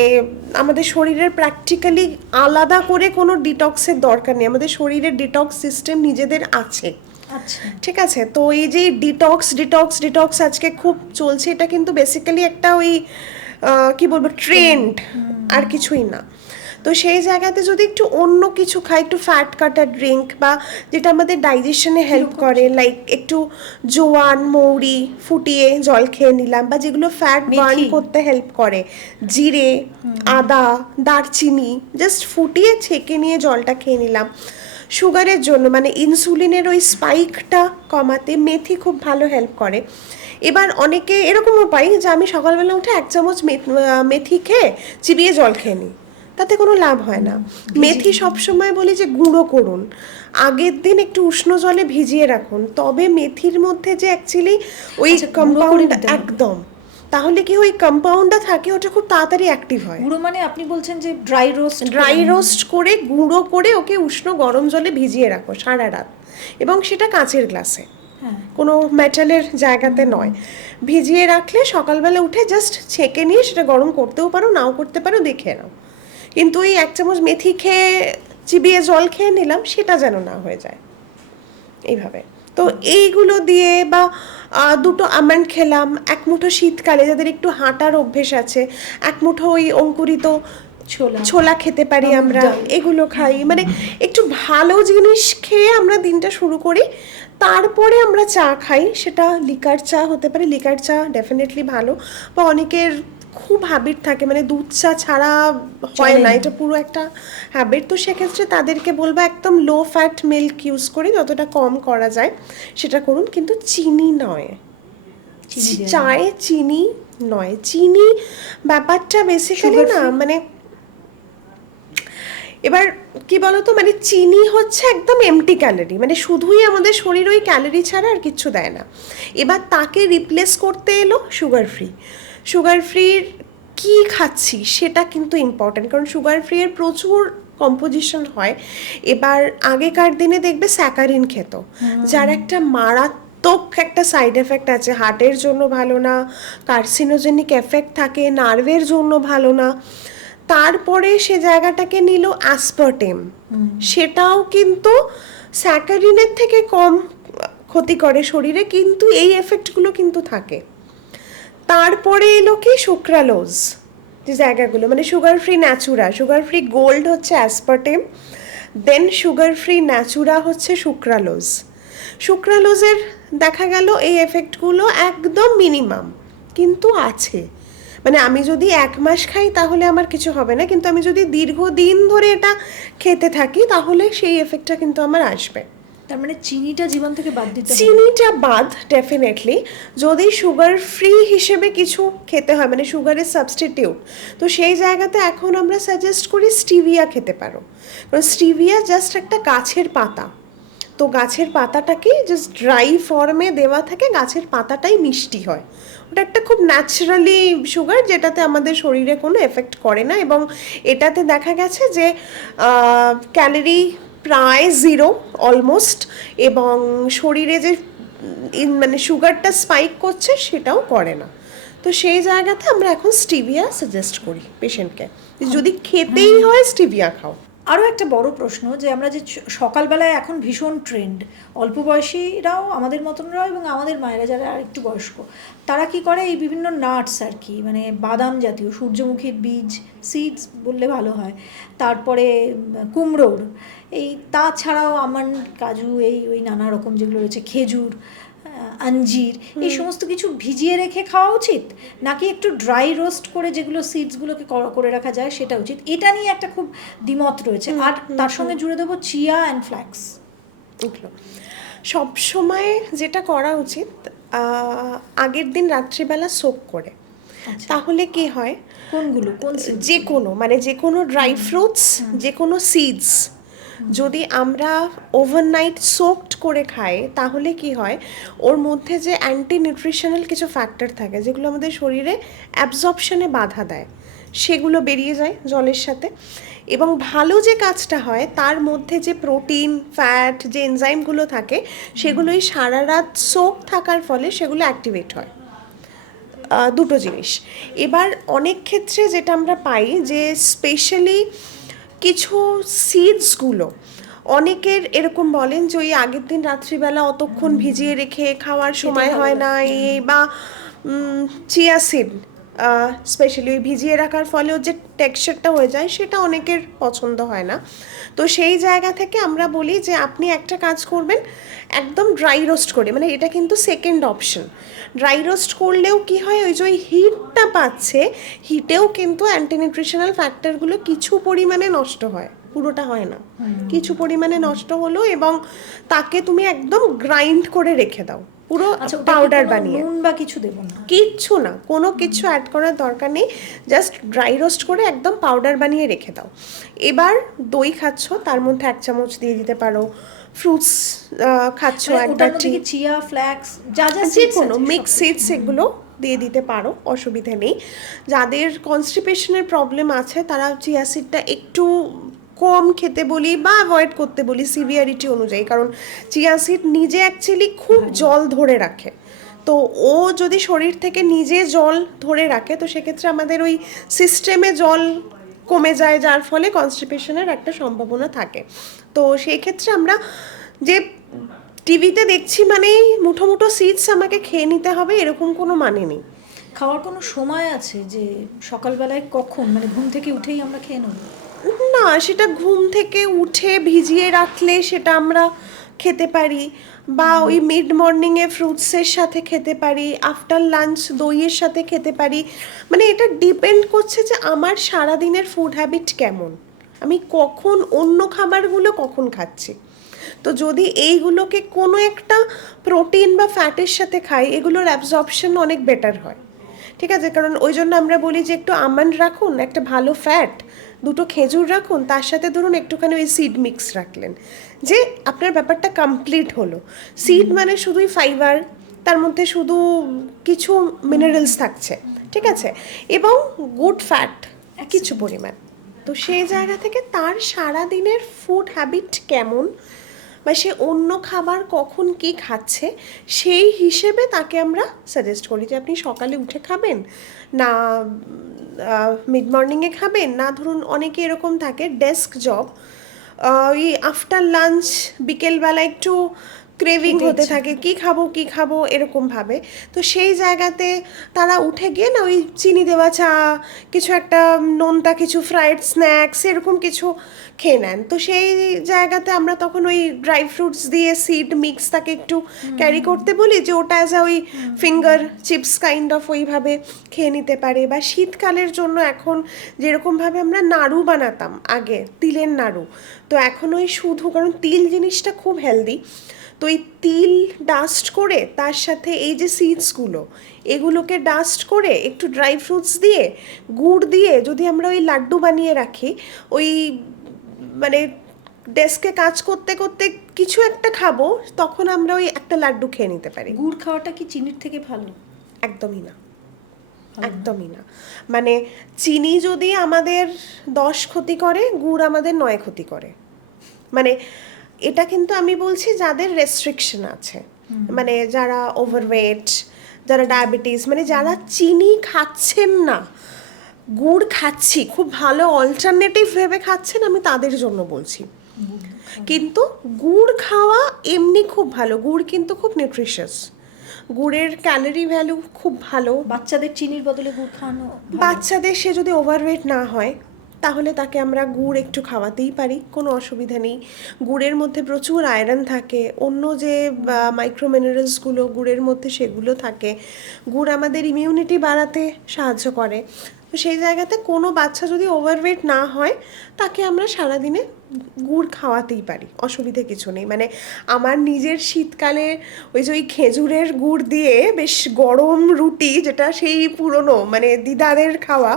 আমাদের শরীরের প্র্যাকটিক্যালি আলাদা করে কোনো ডিটক্সের দরকার নেই, আমাদের শরীরের ডিটক্স সিস্টেম নিজেদের আছে। আচ্ছা, ঠিক আছে। তো এই যে ডিটক্স ডিটক্স ডিটক্স আজকে খুব চলছে, এটা কিন্তু বেসিক্যালি একটা ওই কি বলবো ট্রেন্ড, আর কিছুই না। তো সেই জায়গাতে যদি একটু অন্য কিছু খাই, একটু ফ্যাট কাটার ড্রিঙ্ক, বা যেটা আমাদের ডাইজেশনে হেল্প করে, লাইক একটু জোয়ান মৌরি ফুটিয়ে জল খেয়ে নিলাম, বা যেগুলো ফ্যাট বার্ন করতে হেল্প করে, জিরে, আদা, দারচিনি জাস্ট ফুটিয়ে ছেঁকে নিয়ে জলটা খেয়ে নিলাম। সুগারের জন্য মানে ইনসুলিনের ওই স্পাইকটা কমাতে মেথি খুব ভালো হেল্প করে। এবার অনেকে এরকমও পাই যে আমি সকালবেলা উঠে 1 চামচ মেথি খেয়ে চিবিয়ে জল খেয়ে নিই, তাতে কোনো লাভ হয় না। মেথি সবসময় বলি যে গুঁড়ো করুন, আগের দিন একটু উষ্ণ জলে ভিজিয়ে রাখুন, তবে মেথির মধ্যে যে অ্যাকচুয়ালি ওই কম্পাউন্ড, একদম, তাহলে কি ওই কম্পাউন্ডটা থাকে, ওটা খুব তাড়াতাড়ি অ্যাক্টিভ হয়। গুঁড়ো মানে আপনি বলছেন যে ড্রাই রোস্ট করে গুঁড়ো করে ওকে উষ্ণ গরম জলে ভিজিয়ে রাখো সারা রাত, এবং সেটা কাঁচের গ্লাসে, কোনো মেটালের জায়গাতে নয়। ভিজিয়ে রাখলে সকালবেলা উঠে জাস্ট ছেঁকে নিয়ে সেটা গরম করতেও পারো, নাও করতে পারো, দেখে নাও। কিন্তু ওই 1 চামচ মেথি খেয়ে চিবিয়ে জল খেয়ে নিলাম, সেটা যেন না হয়ে যায় এইভাবে। তো এইগুলো দিয়ে, বা 2টো আমন্ড খেলাম, 1 মুঠো শীতকালে যাদের একটু হাঁটার অভ্যেস আছে, 1 মুঠো ওই অঙ্কুরিত ছোলা খেতে পারি আমরা, এগুলো খাই। মানে একটু ভালো জিনিস খেয়ে আমরা দিনটা শুরু করি, তারপরে আমরা চা খাই। সেটা লিকার চা হতে পারে, লিকার চা ডেফিনেটলি ভালো। বা অনেকের খুব হ্যাবিট থাকে, মানে দুধ চা ছাড়া হয় না, এটা পুরো একটা হ্যাবিট। তো সেক্ষেত্রে তাদেরকে বলবো একদম লো ফ্যাট মিল্ক ইউজ করি, যতটা কম করা যায় সেটা করুন, কিন্তু চিনি নয়, চায়ে চিনি নয়। চিনি ব্যাপারটা বেসিক্যালি না, মানে এবার কি বলতো, মানে চিনি হচ্ছে একদম এমটি ক্যালোরি, মানে শুধুই আমাদের শরীর ওই ক্যালোরি ছাড়া আর কিচ্ছু দেয় না। এবার তাকে রিপ্লেস করতে এলো সুগার ফ্রি। সুগার ফ্রির কী খাচ্ছি সেটা কিন্তু ইম্পর্ট্যান্ট, কারণ সুগার ফ্রি এর প্রচুর কম্পোজিশন হয়। এবার আগেকার দিনে দেখবে স্যাকারিন খেত, যার একটা মারাত্মক একটা সাইড এফেক্ট আছে, হার্টের জন্য ভালো না, কার্সিনোজেনিক এফেক্ট থাকে, নার্ভের জন্য ভালো না। তারপরে সে জায়গাটাকে নিল অ্যাসপারটেম, সেটাও কিন্তু স্যাকারিনের থেকে কম ক্ষতি করে শরীরে, কিন্তু এই এফেক্টগুলো কিন্তু থাকে। তারপরে এলো কি সুক্রালোজ, যে জায়গাগুলো, মানে sugar free Natura, sugar free gold হচ্ছে অ্যাসপারটেম, দেন সুগার ফ্রি ন্যাচুরা হচ্ছে সুক্রালোজ। সুক্রালোজের দেখা গেল এই এফেক্টগুলো একদম মিনিমাম, কিন্তু আছে। মানে আমি যদি 1 মাস খাই তাহলে আমার কিছু হবে না, কিন্তু আমি যদি দীর্ঘদিন ধরে এটা খেতে থাকি তাহলে সেই এফেক্টটা কিন্তু আমার আসবে। তার মানে চিনিটা জীবন থেকে বাদ দিতে হবে? চিনিটা বাদ ডেফিনেটলি। যদি সুগার ফ্রি হিসেবে কিছু খেতে হয়, মানে সুগারের সাবস্টিটিউট, তো সেই জায়গাতে এখন আমরা সাজেস্ট করি স্টিভিয়া খেতে পারো। কারণ স্টিভিয়া জাস্ট একটা গাছের পাতা, তো গাছের পাতাটাকে জাস্ট ড্রাই ফর্মে দেওয়া থাকে, গাছের পাতাটাই মিষ্টি হয়। ওটা একটা খুব ন্যাচারালি সুগার, যেটাতে আমাদের শরীরে কোনো এফেক্ট করে না, এবং এটাতে দেখা গেছে যে ক্যালোরি প্রায় জিরো অলমোস্ট, এবং শরীরে যে মানে সুগারটা স্পাইক করছে সেটাও করে না। তো সেই জায়গাতে আমরা এখন স্টিভিয়া সাজেস্ট করি পেশেন্টকে, যদি খেতেই হয় স্টিভিয়া খাও। আরও একটা বড় প্রশ্ন, যে আমরা যে সকালবেলায় এখন ভীষণ ট্রেন্ড, অল্প বয়সীরাও, আমাদের মতনরাও, এবং আমাদের মায়েরা যারা আর একটু বয়স্ক, তারা কি করে এই বিভিন্ন নাটস আর কি, মানে বাদাম জাতীয়, সূর্যমুখীর বীজ, সিডস বললে ভালো হয়, তারপরে কুমড়োর, এই তাছাড়াও আমন্ড, কাজু, এই ওই নানা রকম যেগুলো রয়েছে, খেজুর, আঞ্জির, এই সমস্ত কিছু ভিজিয়ে রেখে খাওয়া উচিত, নাকি একটু ড্রাই রোস্ট করে যেগুলো সিডসগুলোকে করে রাখা যায় সেটা উচিত? এটা নিয়ে একটা খুব দ্বিমত রয়েছে। আর তার সঙ্গে জুড়ে দেবো চিয়া অ্যান্ড ফ্ল্যাক্স। সব সময় যেটা করা উচিত, আগের দিন রাত্রিবেলা সোক করে, তাহলে কি হয়, কোনগুলো, কোন যে কোনো মানে যে কোনো ড্রাই ফ্রুটস, যে কোনো সিডস যদি আমরা ওভারনাইট সোকড করে খাই, তাহলে কি হয়, ওর মধ্যে যে অ্যান্টি নিউট্রিশনাল কিছু ফ্যাক্টর থাকে যেগুলো আমাদের শরীরে অ্যাবজর্পশনে বাধা দেয়, সেগুলো বেরিয়ে যায় জলের সাথে। এবং ভালো যে কাজটা হয়, তার মধ্যে যে প্রোটিন, ফ্যাট, যে এনজাইমগুলো থাকে, সেগুলোই সারা রাত সোক থাকার ফলে সেগুলো অ্যাক্টিভেট হয়। দুটো জিনিস। এবার অনেক ক্ষেত্রে যেটা আমরা পাই, যে স্পেশালি কিছু সিডসগুলো অনেকের এরকম বলেন যে ওই আগের দিন রাত্রিবেলা অতক্ষণ ভিজিয়ে রেখে খাওয়ার সময় হয় না, এই বা চিয়া সিড স্পেশালি ওই ভিজিয়ে রাখার ফলে ওর যে টেক্সচারটা হয়ে যায় সেটা অনেকের পছন্দ হয় না। তো সেই জায়গা থেকে আমরা বলি যে আপনি একটা কাজ করবেন, একদম ড্রাই রোস্ট করে, মানে এটা কিন্তু সেকেন্ড অপশন। ড্রাই রোস্ট করলেও কি হয়, ওই যে ওই হিটটা পাচ্ছে, হিটেও কিন্তু অ্যান্টি নিউট্রিশনাল ফ্যাক্টরগুলো কিছু পরিমাণে নষ্ট হয়, পুরোটা হয় না, কিছু পরিমাণে নষ্ট হলো, এবং তাকে তুমি একদম গ্রাইন্ড করে রেখে দাও, পুরো পাউডার বানিয়ে। নুন বা কিছু দেবো না? কিচ্ছু না, কোনো কিছু অ্যাড করার দরকার নেই, জাস্ট ড্রাই রোস্ট করে একদম পাউডার বানিয়ে রেখে দাও। এবার দই খাচ্ছ, তার মধ্যে 1 চামচ দিয়ে দিতে পারো, ফ্রুটস খাচ্ছ, একবার চিয়া, ফ্ল্যাক্স, যা যা যে কোনো মিক্স সিডস এগুলো দিয়ে দিতে পারো, অসুবিধা নেই। যাদের কনস্টিপেশনের প্রবলেম আছে তারা চিয়া সিডটা একটু কম খেতে বলি বা অ্যাভয়েড করতে বলি সিভিয়ারিটি অনুযায়ী, কারণ চিয়া সিড নিজে অ্যাকচুয়ালি খুব জল ধরে রাখে। তো ও যদি শরীর থেকে নিজে জল ধরে রাখে, তো সেক্ষেত্রে আমাদের ওই সিস্টেমে জল কমে যায়, যার ফলে কনস্টিপেশনের একটা সম্ভাবনা থাকে। তো সেই ক্ষেত্রে আমরা যে টিভিতে দেখছি মানেই মুঠো মুঠো সিডস আমাকে খেয়ে নিতে হবে, এরকম কোনো মানে নেই। খাওয়ার কোনো সময় আছে, যে সকালবেলায় কখন, মানে ঘুম থেকে উঠেই আমরা খেয়ে নেব? না, সেটা ঘুম থেকে উঠে ভিজিয়ে রাখলে সেটা আমরা খেতে পারি, বা ওই মিড মর্নিংয়ে ফ্রুটসের সাথে খেতে পারি, আফটার লাঞ্চ দইয়ের সাথে খেতে পারি। মানে এটা ডিপেন্ড করছে যে আমার সারাদিনের ফুড হ্যাবিট কেমন, আমি কখন অন্য খাবারগুলো কখন খাচ্ছি। তো যদি এইগুলোকে কোনো একটা প্রোটিন বা ফ্যাটের সাথে খাই, এগুলোর অ্যাবজর্পশন অনেক বেটার হয়, ঠিক আছে? কারণ ওই জন্য আমরা বলি যে একটু আমন্ড রাখুন, একটা ভালো ফ্যাট, 2টো খেজুর রাখুন, তার সাথে ধরুন একটুখানি ওই সিড মিক্স রাখলেন, যে আপনার ব্যাপারটা কমপ্লিট হলো। সিড মানে শুধুই ফাইবার, তার মধ্যে শুধু কিছু মিনারেলস থাকছে, ঠিক আছে, এবং গুড ফ্যাট কিছু পরিমাণ। তো সেই জায়গা থেকে তার সারা দিনের ফুড হ্যাবিট কেমন, বা সে অন্য খাবার কখন কি খাচ্ছে, সেই হিসেবে তাকে আমরা সাজেস্ট করি যে আপনি সকালে উঠে খাবেন, না মিড মর্নিংয়ে খাবেন, না ধরুন অনেকে এরকম থাকে ডেস্ক জব, ওই আফটার লাঞ্চ বিকেলবেলা একটু ক্রেভিং হতে থাকে, কি খাবো এরকমভাবে। তো সেই জায়গাতে তারা উঠে গিয়ে না ওই চিনি দেওয়া চা, কিছু একটা নোনতা কিছু ফ্রাইড স্ন্যাক্স এরকম কিছু খেয়ে নেন। তো সেই জায়গাতে আমরা তখন ওই ড্রাই ফ্রুটস দিয়ে সিড মিক্স তাকে একটু ক্যারি করতে বলি, যে ওটা অ্যাজ ওই ফিঙ্গার চিপস কাইন্ড অফ ওইভাবে খেয়ে নিতে পারে। বা শীতকালের জন্য এখন যেরকমভাবে আমরা নাড়ু বানাতাম আগে, তিলের নাড়ু, তো এখন ওই শুধু, কারণ তিল জিনিসটা খুব হেলদি, তো এই তিল ডাস্ট করে তার সাথে এই যে সিডসগুলো, এগুলোকে ডাস্ট করে একটু ড্রাই ফ্রুটস দিয়ে গুড় দিয়ে যদি আমরা ওই লাড্ডু বানিয়ে রাখি, ওই মানে ডেস্কে কাজ করতে করতে কিছু একটা খাবো, তখন আমরা ওই একটা লাড্ডু খেয়ে নিতে পারি। গুড় খাওয়াটা কি চিনির থেকে ভালো? একদমই না, একদমই না। মানে চিনি যদি আমাদের 10 ক্ষতি করে, গুড় আমাদের 9 ক্ষতি করে। মানে এটা কিন্তু আমি বলছি যাদের রেস্ট্রিকশন আছে, মানে যারা ওভারওয়েট, যারা ডায়াবেটিস, মানে যারা চিনি খাচ্ছেন না, গুড় খাচ্ছি, খুব ভালো অল্টারনেটিভ ভেবে খাচ্ছেন, আমি তাদের জন্য বলছি। কিন্তু গুড় খাওয়া এমনি খুব ভালো, গুড় কিন্তু খুব নিউট্রিশিয়াস, গুড়ের ক্যালোরি ভ্যালু খুব ভালো। বাচ্চাদের চিনির বদলে গুড় খাওয়ানো ভালো? বাচ্চাদের সে যদি ওভারওয়েট না হয় তাহলে তাকে আমরা গুড় একটু খাওয়াতেই পারি, কোনো অসুবিধা নেই। গুড়ের মধ্যে প্রচুর আয়রন থাকে, অন্য যে মাইক্রো মিনারেলসগুলো গুড়ের মধ্যে সেগুলো থাকে। গুড় আমাদের ইমিউনিটি বাড়াতে সাহায্য করে। তো সেই জায়গাতে কোনো বাচ্চা যদি ওভারওয়েট না হয় তাকে আমরা সারাদিনে গুড় খাওয়াতেই পারি, অসুবিধে কিছু নেই। মানে আমার নিজের শীতকালে ওই যে ওই খেজুরের গুড় দিয়ে বেশ গরম রুটি, যেটা সেই পুরনো মানে দিদাদের খাওয়া,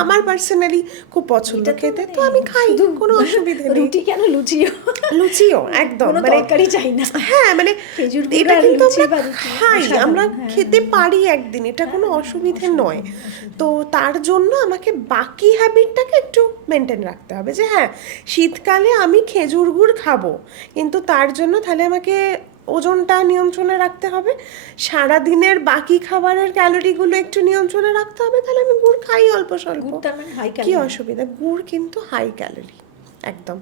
আমার পার্সোনালি খুব পছন্দ খেতে, তো আমি খাই, কোনো অসুবিধে নেই। রুটি কেন, লুচিও? লুচিও একদম, কোনো মানে তরকারি চাই না। হ্যাঁ, মানে খেজুর গুড় এটা আর কিন্তু লুচি আমরা বা রুটি খাই, অসাধারণ, আমরা হ্যাঁ, খেতে পারি একদিন, এটা কোনো অসুবিধে নয়। তো তার জন্য আমাকে বাকি হ্যাবিটটাকে একটু মেনটেন রাখতে হবে, যে হ্যাঁ শীতকালে আমি খেজুর গুড় খাবো, কিন্তু তার জন্য তাহলে আমাকে ওজনটা নিয়ন্ত্রণে রাখতে হবে, সারাদিনের বাকি খাবারের ক্যালোরিগুলো একটু নিয়ন্ত্রণে রাখতে হবে, তাহলে আমি গুড় খাই অল্প স্বল্প, গুড় তার মানে হাই কি ক্যালোরি? অসুবিধা? গুড় কিন্তু হাই ক্যালোরি একদম।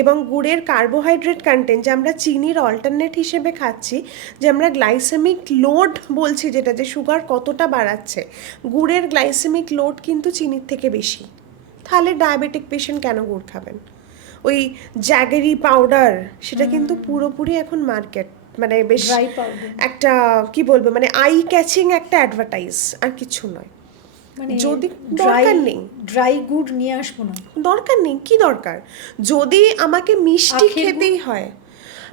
এবং গুড়ের কার্বোহাইড্রেট কন্টেন্ট, যে আমরা চিনির অল্টারনেট হিসেবে খাচ্ছি, যে আমরা গ্লাইসেমিক লোড বলছি, যেটা যে সুগার কতটা বাড়াচ্ছে, গুড়ের গ্লাইসেমিক লোড কিন্তু চিনির থেকে বেশি। তাহলে ডায়াবেটিক পেশেন্ট কেন গুড় খাবেন? ওই জ্যাগেরি পাউডার, সেটা কিন্তু পুরোপুরি এখন মার্কেট, মানে বেশ ড্রাই পাউডার, একটা কি বলবো, মানে আই ক্যাচিং একটা অ্যাডভার্টাইজ, আর কিছু নয়। মানে যদি দরকার নেই, ড্রাই গুড় নিয়ে আসবো না, দরকার নেই, কি দরকার? যদি আমাকে মিষ্টি আখের খেতেই হয়,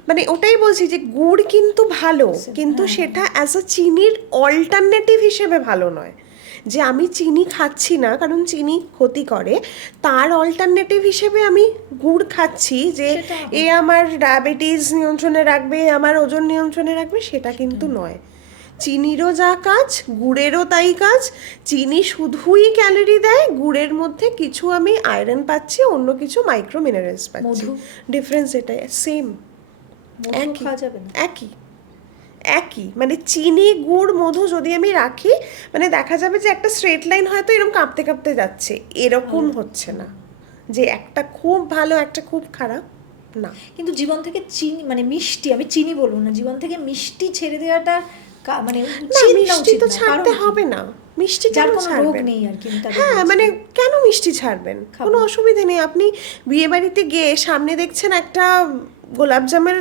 মানে ওটাই বলছি যে গুড় কিন্তু ভালো, কিন্তু সেটা অ্যাজ আ চিনির অল্টারনেটিভ হিসেবে ভালো নয়। যে আমি চিনি খাচ্ছি না কারণ চিনি ক্ষতি করে, তার অল্টারনেটিভ হিসেবে আমি গুড় খাচ্ছি, যে এ আমার ডায়াবেটিস নিয়ন্ত্রণে রাখবে, আমার ওজন নিয়ন্ত্রণে রাখবে, সেটা কিন্তু নয়। চিনিরও যা কাজ, গুড়েরও তাই কাজ। চিনি শুধুই ক্যালোরি দেয়, গুড়ের মধ্যে কিছু আমি আয়রন পাচ্ছি, অন্য কিছু মাইক্রো মিনারেলস পাচ্ছি। ডিফারেন্স এটাই, সেম, মধু খাওয়া যাবে না? একই একই, মানে চিনি গুড় মধু যদি আমি রাখি, মানে দেখা যাবে যে একটা স্ট্রেট লাইন হয়তো এরকম কাঁপতে কাঁপতে যাচ্ছে, এরকম হচ্ছে না যে একটা খুব ভালো একটা খুব খারাপ, না। কিন্তু জীবন থেকে চিনি মানে মিষ্টি, আমি চিনি বলবো না, জীবন থেকে মিষ্টি ছেড়ে দেওয়াটা মানে না, উচিত না, মিষ্টি উচিত তো না, ছাড়তে কারণ হবে না, মিষ্টি যার কেন কোনো রোগ ছাড়বেন? নেই আর কি, তাদের হ্যাঁ, বলছি। মানে কেন মিষ্টি ছাড়বেন? খাবো। কোনো অসুবিধা নেই। আপনি বিয়ে বাড়িতে গিয়ে সামনে দেখছেন একটা গোলাপজামের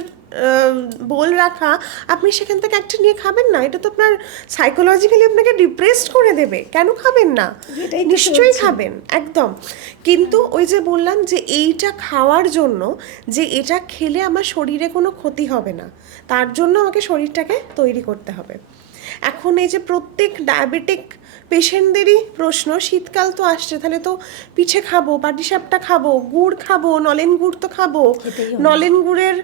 বোল রাখা, আপনি সেখান থেকে একটা নিয়ে খাবেন না? এটা তো আপনার সাইকোলজিক্যালি আপনাকে ডিপ্রেসড করে দেবে, কেন খাবেন না? এটাই তো নিশ্চয়ই চলছে। খাবেন, একদম। কিন্তু ওই যে বললাম যে এইটা খাওয়ার জন্য, যে এটা খেলে আমার শরীরে কোনো ক্ষতি হবে না, তার জন্য আমাকে শরীরটাকে তৈরি করতে হবে। এখন এই যে প্রত্যেক ডায়াবেটিক পেশেন্টদেরই প্রশ্ন, শীতকাল তো আসছে, তাহলে তো পিঠে খাবো, পাটিসাপটা খাবো, গুড় খাবো, নলেন গুড় তো খাবো, খেতেই হবে। নলেন গুড়ের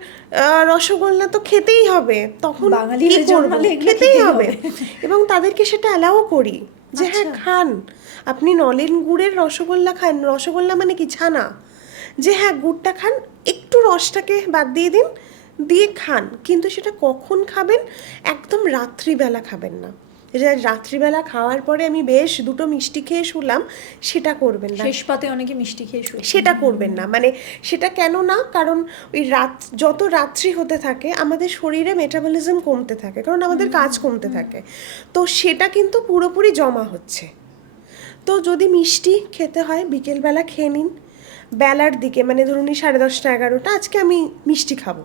রসগোল্লা তো খেতেই হবে, তখন বাঙালি কি হয়ে করবো? জন্মালে এগুলো খেতেই খেতেই হবে। হবে। এবং তাদেরকে সেটা অ্যালাও করি যে হ্যাঁ আচ্ছা। খান, আপনি নলেন গুড়ের রসগোল্লা খান, রসগোল্লা মানে কি, ছানা, যে হ্যাঁ গুড়টা খান, একটু রসটাকে বাদ দিয়ে দিন, দিয়ে খান, কিন্তু সেটা কখন খাবেন? একদম রাত্রিবেলা খাবেন না। যে রাত্রিবেলা খাওয়ার পরে আমি বেশ দুটো মিষ্টি খেয়ে শুলাম, সেটা করবেন না, শেষ পাতে অনেকে মিষ্টি খেয়ে শুয়ে সেটা করবেন না। মানে সেটা কেন না, কারণ ওই যত রাত্রি হতে থাকে আমাদের শরীরে মেটাবলিজম কমতে থাকে, কারণ আমাদের কাজ কমতে থাকে, তো সেটা কিন্তু পুরোপুরি জমা হচ্ছে। তো যদি মিষ্টি খেতে হয় বিকেলবেলা খেয়ে নিন, বেলার দিকে, মানে ধরুন 10:30 11টা, আজকে আমি মিষ্টি খাবো,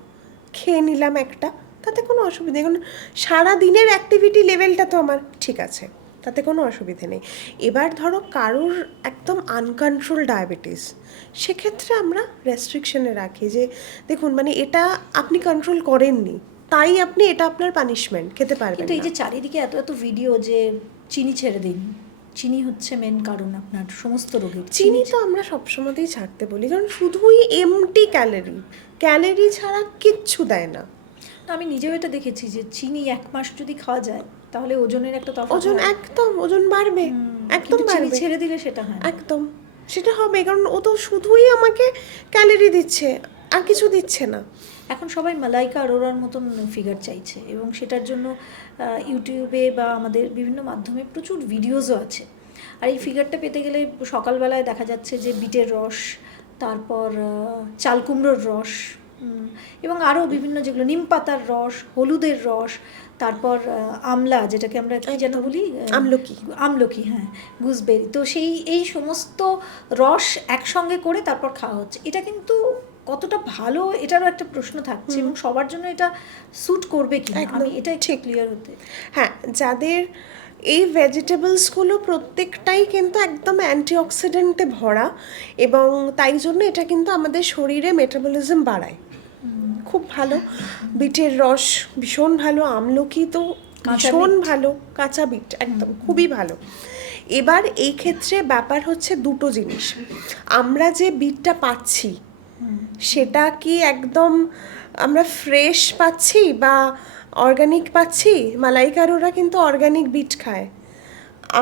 খেয়ে নিলাম একটা, তাতে কোনো অসুবিধা নেই, কারণ সারাদিনের অ্যাক্টিভিটি লেভেলটা তো আমার ঠিক আছে, তাতে কোনো অসুবিধে নেই। এবার ধরো কারোর একদম আনকন্ট্রোল ডায়াবেটিস, সেক্ষেত্রে আমরা রেস্ট্রিকশনে রাখি, যে দেখুন মানে এটা আপনি কন্ট্রোল করেননি, তাই আপনি এটা আপনার পানিশমেন্ট, খেতে পারবেন কিন্তু এই না। যে চারিদিকে এত এত ভিডিও যে চিনি ছেড়ে দিন, চিনি হচ্ছে মেন কারণ আপনার সমস্ত রোগের। চিনি তো আমরা সবসময়তেই ছাড়তে বলি, কারণ শুধুই এমটি ক্যালোরি ছাড়া কিচ্ছু দেয় না। আমি নিজেও এটা দেখেছি যে চিনি 1 মাস যদি খাওয়া যায় তাহলে ওজনের একটা তফাৎ ওজন হয়। একদম, ওজন বাড়বে, একদম কিন্তু চিনি বাড়বে, ছেড়ে দিলে সেটা হয় না। একদম সেটা হবে, কারণ ও তো শুধুই আমাকে ক্যালোরি দিচ্ছে, আর কিছু দিচ্ছে না। এখন সবাই মালাইকা অরোরার মতন ফিগার চাইছে, এবং সেটার জন্য ইউটিউবে বা আমাদের বিভিন্ন মাধ্যমে প্রচুর ভিডিওসও আছে। আর এই ফিগারটা পেতে গেলে সকালবেলায় দেখা যাচ্ছে যে বিটের রস, তারপর চাল কুমড়োর রস, এবং আরও বিভিন্ন যেগুলো নিম পাতার রস, হলুদের রস, তারপর আমলা, যেটাকে আমরা কি যেন বলি, আমলকি, হ্যাঁ, গুজবেরি। তো এই সমস্ত রস একসঙ্গে করে তারপর খাওয়া হচ্ছে। এটা কিন্তু কতটা ভালো এটারও একটা প্রশ্ন থাকছে, এবং সবার জন্য এটা স্যুট করবে কি, আমি এটা ঠিক ক্লিয়ার হতে। হ্যাঁ, যাদের এই ভেজিটেবলসগুলো প্রত্যেকটাই কিন্তু একদম অ্যান্টিঅক্সিডেন্টে ভরা, এবং তাই জন্য এটা কিন্তু আমাদের শরীরে মেটাবলিজম বাড়ায়, খুব ভালো। বিটের রস ভীষণ ভালো, আমলকি তো ভীষণ ভালো, কাঁচা বিট একদম খুবই ভালো। এবার এই ক্ষেত্রে ব্যাপার হচ্ছে দুটো জিনিস, আমরা যে বিটটা পাচ্ছি সেটা কি একদম আমরা ফ্রেশ পাচ্ছি বা অর্গানিক পাচ্ছি? মালাইকারোরা কিন্তু অর্গানিক বিট খায়।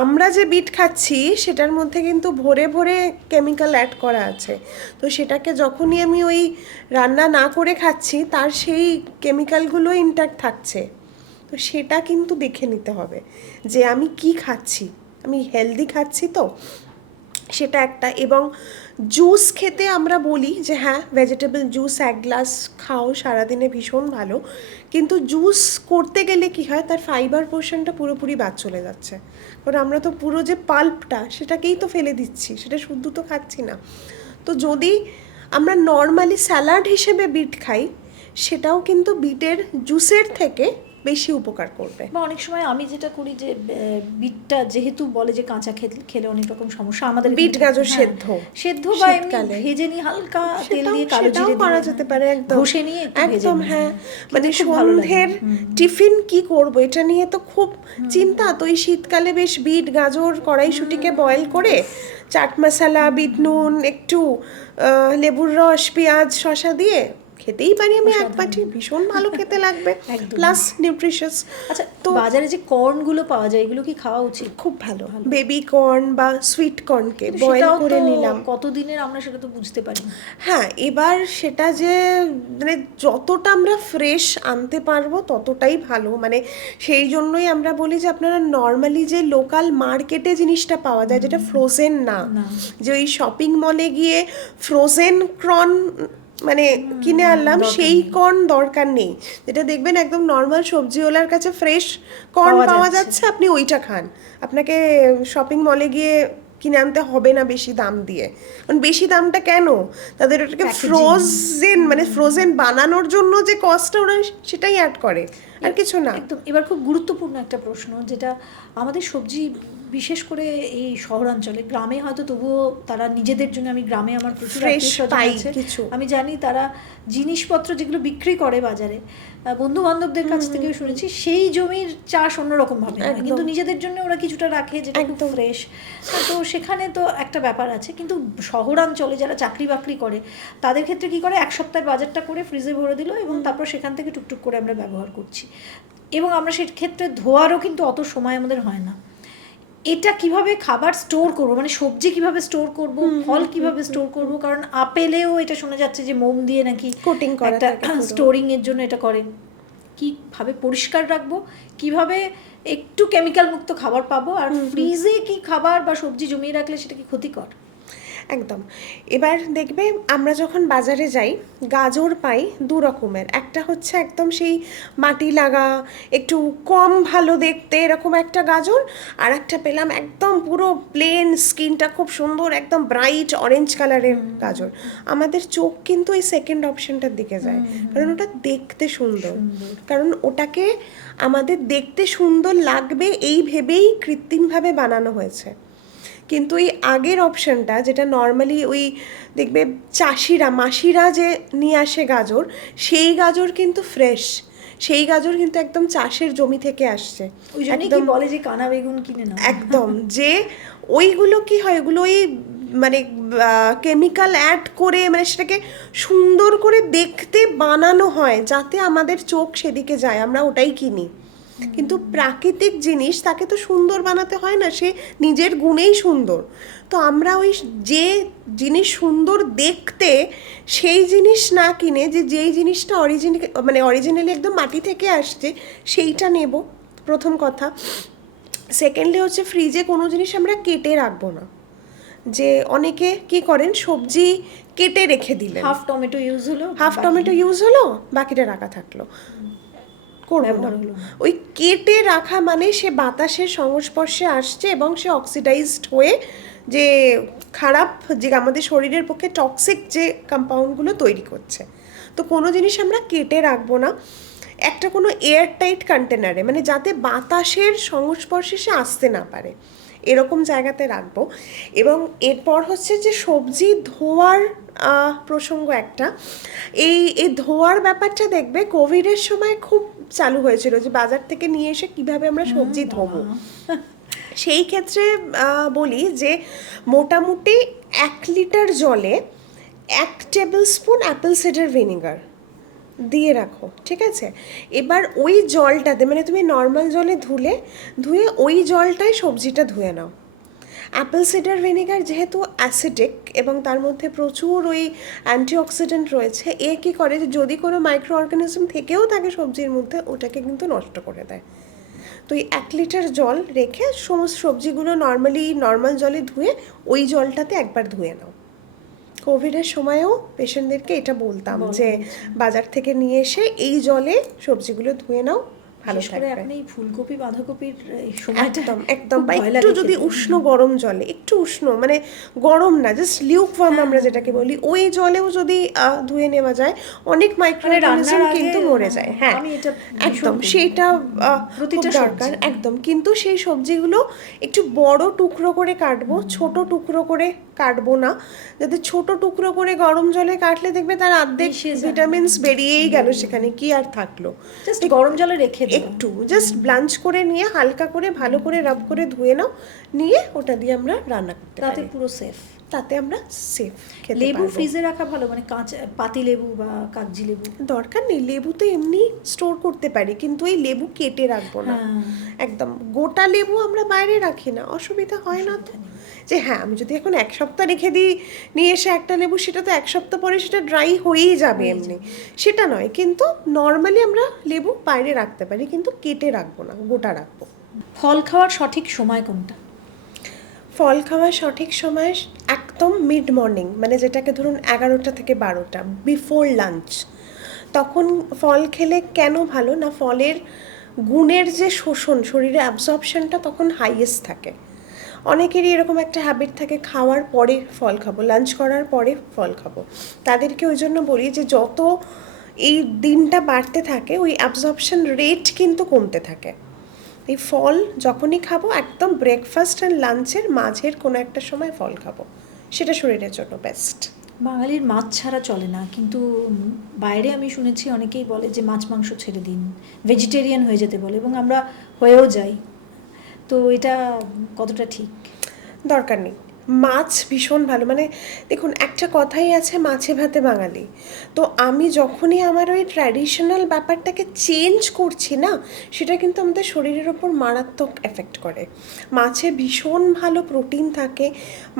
আমরা যে বিট খাচ্ছি সেটার মধ্যে কিন্তু ভরে ভরে কেমিক্যাল অ্যাড করা আছে। তো সেটাকে যখনই আমি ওই রান্না না করে খাচ্ছি, তার সেই কেমিক্যালগুলো ইনট্যাক্ট থাকছে। তো সেটা কিন্তু দেখে নিতে হবে যে আমি কি খাচ্ছি, আমি হেলদি খাচ্ছি তো, সেটা একটা। এবং জুস খেতে আমরা বলি যে হ্যাঁ, ভেজিটেবল জুস 1 গ্লাস খাও সারাদিনে, ভীষণ ভালো। কিন্তু জুস করতে গেলে কি হয়, তার ফাইবার পোর্শনটা পুরোপুরি বাদ চলে যাচ্ছে, কারণ আমরা তো পুরো যে পাল্পটা সেটাকেই তো ফেলে দিচ্ছি, সেটা শুদ্ধ তো খাচ্ছি না। তো যদি আমরা নর্মালি স্যালাড হিসেবে বিট খাই, সেটাও কিন্তু বিটের জুসের থেকে বেশি উপকার করবে। বা অনেক সময় আমি যেটা করি যে বিটটা যেহেতু বলে যে কাঁচা খেলে অনেক রকম সমস্যা, আমাদের বিট গাজর সেদ্ধ বা এমনি ভেজে নিয়ে হালকা তেল দিয়ে কালো জিরে দিয়ে করা যেতে পারে, একদম ঘষে নিয়ে একদম। হ্যাঁ, মানে সন্ধ্যের টিফিন কি করব এটা নিয়ে তো খুব চিন্তা। তো এই শীতকালে বেশ বিট গাজর কড়াইশুঁটিকে বয়েল করে চাট মশলা, বিট নুন, একটু লেবুর রস, পেঁয়াজ, শসা দিয়ে খেতেই পারি আমি এক বাটি, ভীষণ ভালো খেতে লাগবে, প্লাস নিউট্রিশাস। আচ্ছা, তো বাজারে যে কর্নগুলো পাওয়া যায়, এগুলো কি খাওয়া উচিত? খুব ভালো, বেবি কর্ন বা সুইট কর্নকে বয়েল করে নিলাম, কতদিনের আমরা সেটা তো বুঝতে পারি। হ্যাঁ, এবার সেটা যে মানে যতটা আমরা ফ্রেশ আনতে পারবো ততটাই ভালো। মানে সেই জন্যই আমরা বলি যে আপনারা নর্মালি যে লোকাল মার্কেটে জিনিসটা পাওয়া যায়, যেটা ফ্রোজেন না, যে ওই শপিং মলে গিয়ে ফ্রোজেন কর্ন মানে কিনে আনলাম, সেই কর্ন দরকার নেই। যেটা দেখবেন একদম নর্মাল সবজিওয়ালার কাছে ফ্রেশ কর্ন পাওয়া যাচ্ছে, আপনি ওইটা খান। আপনাকে শপিং মলে গিয়ে কিনে আনতে হবে না বেশি দাম দিয়ে। কারণ বেশি দামটা কেন, তাদের ওটাকে ফ্রোজেন মানে ফ্রোজেন বানানোর জন্য যে কস্টটা ওরা সেটাই অ্যাড করে, আর কিছু না। একদম। এবার খুব গুরুত্বপূর্ণ একটা প্রশ্ন, যেটা আমাদের সবজি বিশেষ করে এই শহরাঞ্চলে, গ্রামে হয়তো তবুও তারা নিজেদের জন্য, আমি গ্রামে আমার প্রচুর কিছু আমি জানি, তারা জিনিসপত্র যেগুলো বিক্রি করে বাজারে, বন্ধু বান্ধবদের কাছ থেকে শুনেছি সেই জমির চাষ অন্যরকম ভাবে হয়, কিন্তু নিজেদের জন্য ওরা কিছুটা রাখে যেটা একদম ফ্রেশ। তো সেখানে তো একটা ব্যাপার আছে। কিন্তু শহরাঞ্চলে যারা চাকরি বাকরি করে, তাদের ক্ষেত্রে কি করে, এক সপ্তাহের বাজারটা করে ফ্রিজে ভরে দিল, এবং তারপর সেখান থেকে টুকটুক করে আমরা ব্যবহার করছি, এবং আমরা সেক্ষেত্রে ধোয়ারও কিন্তু অত সময় আমাদের হয় না। এটা কিভাবে খাবার স্টোর করব, মানে সবজি কিভাবে স্টোর করব, ফল কিভাবে স্টোর করব? কারণ আপেলেও এটা শোনা যাচ্ছে যে মোম দিয়ে নাকি কোটিং করা একটা স্টোরিং এর জন্য এটা করে। কিভাবে পরিষ্কার রাখবো, কিভাবে একটু কেমিক্যাল মুক্ত খাবার পাবো, আর ফ্রিজে কি খাবার বা সবজি জমিয়ে রাখলে সেটা কি ক্ষতিকর? একদম। এবার দেখবে আমরা যখন বাজারে যাই, গাজর পাই দু রকমের। একটা হচ্ছে একদম সেই মাটি লাগা, একটু কম ভালো দেখতে এরকম একটা গাজর, আর একটা পেলাম একদম পুরো প্লেন, স্কিনটা খুব সুন্দর, একদম ব্রাইট অরেঞ্জ কালারের গাজর। আমাদের চোখ কিন্তু এই সেকেন্ড অপশনটার দিকে যায়, কারণ ওটা দেখতে সুন্দর, কারণ ওটাকে আমাদের দেখতে সুন্দর লাগবে এই ভেবেই কৃত্রিমভাবে বানানো হয়েছে। কিন্তু এই আগের অপশানটা, যেটা নর্মালি ওই দেখবে চাষিরা, মাসিরা যে নিয়ে আসে গাজর, সেই গাজর কিন্তু ফ্রেশ, সেই গাজর কিন্তু একদম চাষের জমি থেকে আসছে। ওই জন্যই কি বলে যে কানা বেগুন কিনে না, একদম। যে ওইগুলো কি হয়, ওইগুলো ওই মানে কেমিক্যাল অ্যাড করে, মানে সেটাকে সুন্দর করে দেখতে বানানো হয় যাতে আমাদের চোখ সেদিকে যায়, আমরা ওটাই কিনি। কিন্তু প্রাকৃতিক জিনিস তাকে তো সুন্দর বানাতে হয় না, সে নিজের গুণেই সুন্দর। তো আমরা ওই যে জিনিস সুন্দর দেখতে সেই জিনিস না কিনে যেই জিনিসটা অরিজিনালি একদম মাটি থেকে আসছে সেইটা নেব, প্রথম কথা। সেকেন্ডলি হচ্ছে ফ্রিজে কোনো জিনিস আমরা কেটে রাখবো না। যে অনেকে কি করেন, সবজি কেটে রেখে দিলেন, হাফ টমেটো ইউজ হলো বাকিটা রাখা থাকলো, করবো না। ব্যবহার হলো না। ওই কেটে রাখা মানে সে বাতাসের সংস্পর্শে আসছে এবং সে অক্সিডাইজড হয়ে যে খারাপ, যে আমাদের শরীরের পক্ষে টক্সিক যে কম্পাউন্ডগুলো তৈরি করছে। তো কোনো জিনিস আমরা কেটে রাখবো না, একটা কোনো এয়ার টাইট কন্টেনারে, মানে যাতে বাতাসের সংস্পর্শে সে আসতে না পারে এরকম জায়গাতে রাখবো। এবং এরপর হচ্ছে যে সবজি ধোয়ার প্রসঙ্গ একটা, এই ধোয়ার ব্যাপারটা দেখবে কোভিডের সময় খুব চালু হয়েছিল, যে বাজার থেকে নিয়ে এসে কিভাবে আমরা সবজি ধোবো। সেই ক্ষেত্রে বলি যে মোটামুটি 1 লিটার জলে 1 table spoon Apple cider vinegar দিয়ে রাখো, ঠিক আছে? এবার ওই জলটাতে, মানে তুমি নর্মাল জলে ধুয়ে ওই জলটায় সবজিটা ধুয়ে নাও। অ্যাপেল সিডার ভিনেগার যেহেতু অ্যাসিডিক এবং তার মধ্যে প্রচুর ওই অ্যান্টিঅক্সিডেন্ট রয়েছে, এ কী করে যে যদি কোনো মাইক্রো অর্গানিজম থেকেও থাকে সবজির মধ্যে, ওটাকে কিন্তু নষ্ট করে দেয়। তো এই 1 লিটার জল রেখে সমস্ত সবজিগুলো নর্মাল জলে ধুয়ে ওই জলটাতে একবার ধুয়ে নাও। কোভিডের সময়ও পেশেন্টদেরকে এটা বলতাম যে বাজার থেকে নিয়ে এসে এই জলে সবজিগুলো ধুয়ে নাও, ভালো থাকবে। এখন এই ফুলকপি বাঁধাকপির সময়টা একদম বা একটু যদি উষ্ণ গরম জলে, একটু উষ্ণ মানে গরম না, জাস্ট লিউকওয়ার্ম আমরা যেটাকে বলি, ওই জলেও যদি ধুয়ে নেওয়া যায়, অনেক মাইক্রোঅর্গানিজম কিন্তু মরে যায়। হ্যাঁ একদম, সেইটা খুব দরকার একদম। কিন্তু সেই সবজিগুলো একটু বড় টুকরো করে কাটবো, ছোট টুকরো করে কাটবো না। যাতে ছোট টুকরো করে গরম জলে কাটলে দেখবে তার অর্ধেক ভিটামিনস বেরিয়েই গেল, সেখানে কি আর থাকলো। জাস্ট গরম জলে রেখে একটু জাস্ট ব্লাঞ্চ করে নিয়ে হালকা করে ভালো করে রাব করে ধুয়ে নাও, নিয়ে ওটা দিয়ে আমরা রান্না করতে পারি, তাতে পুরো সেফ। তাতে আমরা সেফ খেতে লেবু পারবো। ফ্রিজে রাখা ভালো, মানে পাতি লেবু বা কাগজি লেবু? দরকার নেই, লেবু তো এমনি স্টোর করতে পারি, কিন্তু এই লেবু কেটে রাখবো না। একদম গোটা লেবু আমরা বাইরে রাখি না, অসুবিধা হয় না তো। যে হ্যাঁ আমি যদি এখন 1 সপ্তাহ রেখে দিই নিয়ে এসে একটা লেবু, সেটা তো 1 সপ্তাহ পরে সেটা ড্রাই হয়েই যাবে এমনি, সেটা নয়। কিন্তু নর্মালি আমরা লেবু বাইরে রাখতে পারি, কিন্তু কেটে রাখবো না, গোটা রাখবো। ফল খাওয়ার সঠিক সময় কোনটা? ফল খাওয়ার সঠিক সময় একদম মিড মর্নিং, মানে যেটাকে ধরুন 11টা থেকে 12টা, বিফোর লাঞ্চ। তখন ফল খেলে কেন ভালো না, ফলের গুণের যে শোষণ, শরীরে অ্যাবজর্পশনটা তখন হাইয়েস্ট থাকে। অনেকেরই এরকম একটা হ্যাবিট থাকে খাওয়ার পরে ফল খাবো, লাঞ্চ করার পরে ফল খাবো। তাদেরকে ওই জন্য বলি যে যত এই দিনটা বাড়তে থাকে ওই অ্যাবজর্পশন রেট কিন্তু কমতে থাকে। এই ফল যখনই খাবো একদম ব্রেকফাস্ট অ্যান্ড লাঞ্চের মাঝের কোনো একটা সময় ফল খাবো, সেটা শরীরের জন্য বেস্ট। বাঙালির মাছ ছাড়া চলে না, কিন্তু বাইরে আমি শুনেছি অনেকেই বলে যে মাছ মাংস ছেড়ে দিন, ভেজিটেরিয়ান হয়ে যেতে বলে, এবং আমরা হয়েও যাই। তো এটা কতটা ঠিক? দরকার নেই, মাছ ভীষণ ভালো। মানে দেখুন একটা কথাই আছে, মাছে ভাতে বাঙালি। তো আমি যখনই আমার ওই ট্র্যাডিশনাল ব্যাপারটাকে চেঞ্জ করছি না, সেটা কিন্তু আমাদের শরীরের ওপর মারাত্মক এফেক্ট করে। মাছে ভীষণ ভালো প্রোটিন থাকে,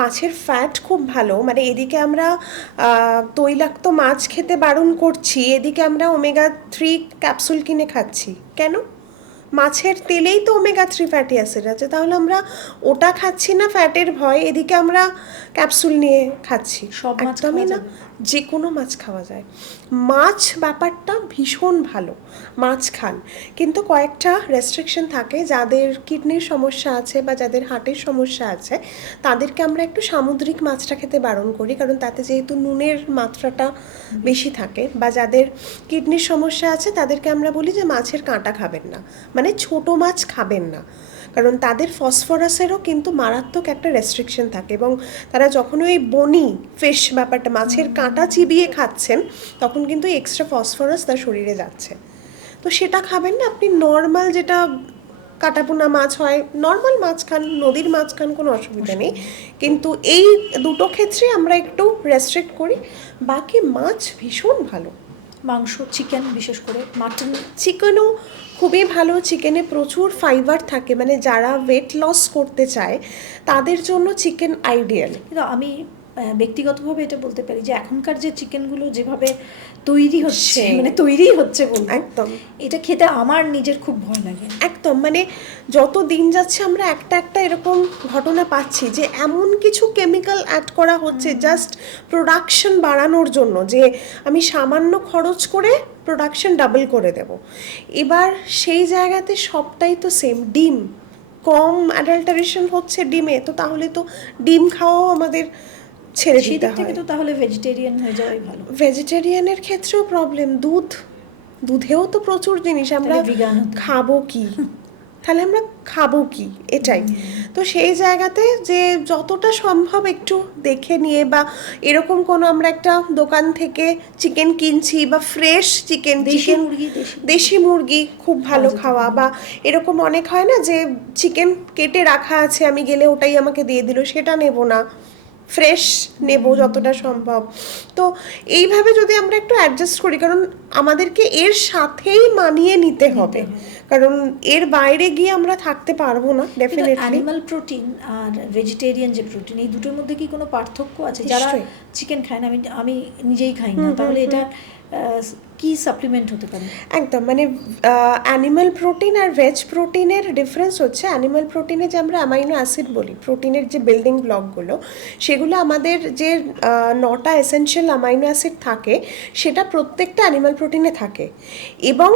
মাছের ফ্যাট খুব ভালো। মানে এদিকে আমরা তৈলাক্ত মাছ খেতে বারণ করছি, এদিকে আমরা ওমেগা 3 ক্যাপসুল কিনে খাচ্ছি। কেন? মাছের তেলেই তো ওমেগা 3 ফ্যাটি অ্যাসিড আছে, তাহলে আমরা ওটা খাচ্ছি না ফ্যাটের ভয়, এদিকে আমরা ক্যাপসুল নিয়ে খাচ্ছি। সব মাছ একদমই না, যে কোনো মাছ খাওয়া যায়। মাছ ব্যাপারটা ভীষণ ভালো, মাছ খান, কিন্তু কয়েকটা রেস্ট্রিকশন থাকে। যাদের কিডনির সমস্যা আছে বা যাদের হার্টের সমস্যা আছে, তাদেরকে আমরা একটু সামুদ্রিক মাছটা খেতে বারণ করি, কারণ তাতে যেহেতু নুনের মাত্রাটা বেশি থাকে। বা যাদের কিডনির সমস্যা আছে তাদেরকে আমরা বলি যে মাছের কাঁটা খাবেন না, মানে ছোটো মাছ খাবেন না, কারণ তাদের ফসফরাসেরও কিন্তু মারাত্মক একটা রেস্ট্রিকশন থাকে। এবং তারা যখন ওই বনি ফিশ ব্যাপারটা, মাছের কাঁটা চিবিয়ে খাচ্ছেন, তখন কিন্তু এক্সট্রা ফসফরাস তার শরীরে যাচ্ছে। তো সেটা খাবেন না, আপনি নর্মাল যেটা কাটাপোনা মাছ হয়, নর্মাল মাছ খান, নদীর মাছ খান, কোনো অসুবিধা নেই। কিন্তু এই দুটো ক্ষেত্রে আমরা একটু রেস্ট্রিক্ট করি, বাকি মাছ ভীষণ ভালো। মাংস, চিকেন, বিশেষ করে মাটন? চিকেনও খুবই ভালো, চিকেনে প্রচুর ফাইবার থাকে, মানে যারা ওয়েট লস করতে চায় তাদের জন্য চিকেন আইডিয়াল। কিন্তু আমি ব্যক্তিগতভাবে এটা বলতে পারি যে এখনকার যে চিকেনগুলো যেভাবে তৈরি হচ্ছে, মানে তৈরি হচ্ছে বলবো, একদম এটা খেতে আমার নিজের খুব ভয় লাগে। একদম, মানে যত দিন যাচ্ছে আমরা একটা একটা এরকম ঘটনা পাচ্ছি যে এমন কিছু কেমিক্যাল অ্যাড করা হচ্ছে জাস্ট প্রোডাকশন বাড়ানোর জন্য, যে আমি সামান্য খরচ করে প্রোডাকশন ডাবল করে দেব। এবার সেই জায়গাতে সবটাই তো সেম, ডিম কম অ্যাডাল্টারেশন হচ্ছে ডিমে, তো তাহলে তো ডিম খাওয়াও আমাদের ছেড়ে সেই দিতে দিক থেকে হয়। তো তাহলে ভেজিটেরিয়ান হয়ে যাওয়াই ভালো। ভেজিটেরিয়ানের ক্ষেত্রেও প্রবলেম, দুধেও তো প্রচুর জিনিস, আমরা তাহলে vegan হতে হবে। খাবো কি, তাহলে আমরা খাবো কি, এটাই। তো সেই জায়গাতে যে যতটা সম্ভব একটু দেখে নিয়ে, বা এরকম কোনো আমরা একটা দোকান থেকে চিকেন কিনছি বা ফ্রেশ চিকেন, দেশি মুরগি, দেশি মুরগি খুব ভালো খাওয়া, বা এরকম অনেক হয় না যে চিকেন কেটে রাখা আছে, আমি গেলে ওটাই আমাকে দিয়ে দিল, সেটা নেব না, ফ্রেশ নেব যতটা সম্ভব। তো এইভাবে যদি আমরা একটু অ্যাডজাস্ট করি, কারণ আমাদেরকে এর সাথেই মানিয়ে নিতে হবে, কারণ এর বাইরে গিয়ে আমরা থাকতে পারবো না ডেফিনেটলি। অ্যানিমাল প্রোটিন আর ভেজিটেরিয়ান যে প্রোটিন, এই দুটোর মধ্যে কি কোনো পার্থক্য আছে? যারা নিশ্চয়ই। চিকেন খায় না, আমি নিজেই খাই না, তাহলে এটা কি সাপ্লিমেন্ট হতে পারে? একদম, মানে অ্যানিমাল প্রোটিন আর ভেজ প্রোটিনের ডিফারেন্স হচ্ছে, অ্যানিমাল প্রোটিনে যে আমরা অ্যামাইনো অ্যাসিড বলি, প্রোটিনের যে বিল্ডিং ব্লকগুলো, সেগুলো আমাদের যে 9টা এসেনশিয়াল অ্যামাইনো অ্যাসিড থাকে, সেটা প্রত্যেকটা অ্যানিমাল প্রোটিনে থাকে, এবং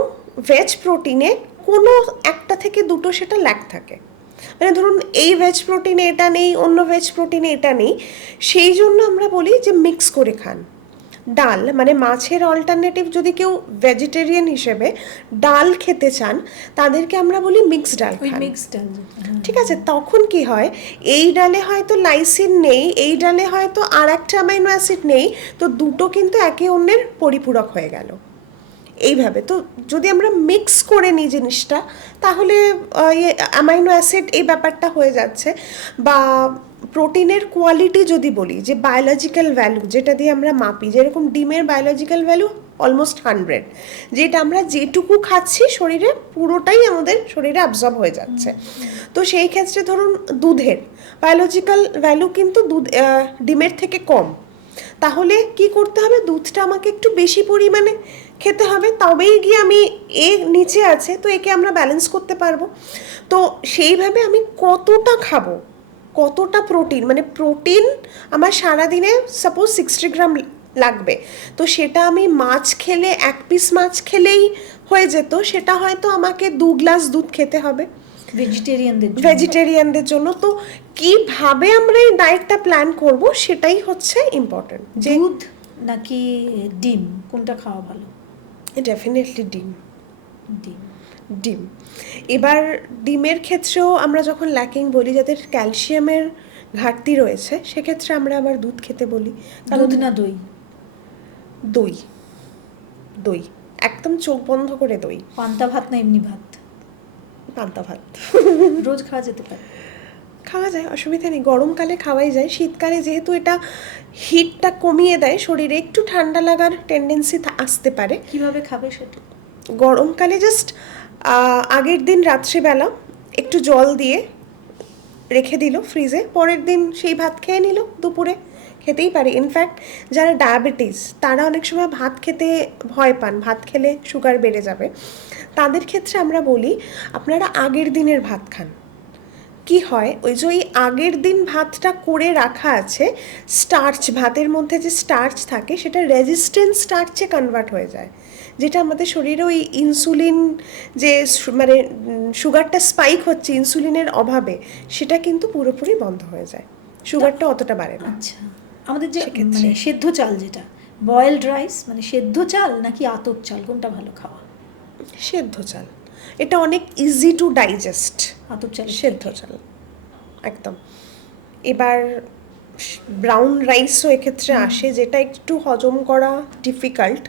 ভেজ প্রোটিনে কোনো একটা থেকে দুটো সেটা ল্যাক থাকে। মানে ধরুন এই ভেজ প্রোটিনে এটা নেই, অন্য ভেজ প্রোটিনে এটা নেই, সেই জন্য আমরা বলি যে মিক্স করে খান। ডাল মানে মাছের অল্টারনেটিভ, যদি কেউ ভেজিটেরিয়ান হিসেবে ডাল খেতে চান তাদেরকে আমরা বলি মিক্স ডাল খান। ঠিক আছে, তখন কি হয়, এই ডালে হয়তো লাইসিন নেই, এই ডালে হয়তো আর একটা অ্যামাইনো অ্যাসিড নেই, তো দুটো কিন্তু একে অন্যের পরিপূরক হয়ে গেল। এইভাবে তো যদি আমরা মিক্স করে নিই জিনিসটা, তাহলে অ্যামাইনো অ্যাসিড এই ব্যাপারটা হয়ে যাচ্ছে। বা প্রোটিনের কোয়ালিটি যদি বলি, যে বায়োলজিক্যাল ভ্যালু যেটা দিয়ে আমরা মাপি, যেরকম ডিমের বায়োলজিক্যাল ভ্যালু অলমোস্ট 100, যেটা আমরা যেটুকু খাচ্ছি শরীরে পুরোটাই আমাদের শরীরে অ্যাবজর্ব হয়ে যাচ্ছে। তো সেই ক্ষেত্রে ধরুন দুধের বায়োলজিক্যাল ভ্যালু কিন্তু ডিমের থেকে কম, তাহলে কি করতে হবে, দুধটা আমাকে একটু বেশি পরিমাণে খেতে হবে, তবেই গিয়ে আমি নিচে আছে তো একে আমরা ব্যালেন্স করতে পারবো। তো সেইভাবে আমি কতটা খাবো, কতটা প্রোটিন, মানে প্রোটিন আমার সারাদিনে সাপোজ 60 গ্রাম লাগবে, তো সেটা আমি মাছ খেলে 1 পিস মাছ খেলেই হয়ে যেত, সেটা হয়তো আমাকে 2 গ্লাস দুধ খেতে হবে ভেজিটেরিয়ানদের জন্য। তো কিভাবে আমরা এই ডায়েটটা প্ল্যান করব, সেটাই হচ্ছে ইম্পর্টেন্ট। যে দুধ নাকি ডিম, কোনটা খাওয়া ভালো? ডেফিনেটলি ডিম। ডিম। ডিম। এবার ডিমের ক্ষেত্রেও আমরা যখন ল্যাকিং বলি, যাদের ক্যালসিয়ামের ঘাটতি রয়েছে, সেক্ষেত্রে আমরা আবার দুধ খেতে বলি। দুধ না দই? দই, দই একদম চোখ বন্ধ করে দই। পান্তা ভাত না এমনি ভাত? পান্তা ভাত রোজ খাওয়া যেতে পারে? খাওয়া যায়, অসুবিধা নেই, গরমকালে খাওয়াই যায়। শীতকালে যেহেতু এটা হিটটা কমিয়ে দেয়, শরীরে একটু ঠান্ডা লাগার টেন্ডেন্সি আসতে পারে। কিভাবে খাবে সেটা? গরমকালে জাস্ট আগের দিন রাত্রিবেলা একটু জল দিয়ে রেখে দিল ফ্রিজে, পরের দিন সেই ভাত খেয়ে নিল, দুপুরে খেতেই পারে। ইনফ্যাক্ট যারা ডায়াবেটিস তারা অনেক সময় ভাত খেতে ভয় পান, ভাত খেলে সুগার বেড়ে যাবে, তাদের ক্ষেত্রে আমরা বলি আপনারা আগের দিনের ভাত খান। কি হয়, ওই যে ওই আগের দিন ভাতটা করে রাখা আছে, স্টার্চ, ভাতের মধ্যে যে স্টার্চ থাকে সেটা রেজিস্ট্যান্ট স্টার্চে কনভার্ট হয়ে যায়, যেটা আমাদের শরীরে ওই ইনসুলিন যে মানে সুগারটা স্পাইক হচ্ছে ইনসুলিনের অভাবে, সেটা কিন্তু পুরোপুরি বন্ধ হয়ে যায়, সুগারটা অতটা বাড়ে না। আচ্ছা, আমাদের যে মানে সেদ্ধ চাল, যেটা বয়েলড রাইস, মানে সেদ্ধ চাল নাকি আতপ চাল, কোনটা ভালো খাওয়া? সেদ্ধ চাল, এটা অনেক ইজি টু ডাইজেস্ট। আতপ চাল, সেদ্ধ চাল একদম। এবার ব্রাউন রাইসও এক্ষেত্রে আসে, যেটা একটু হজম করা ডিফিকাল্ট,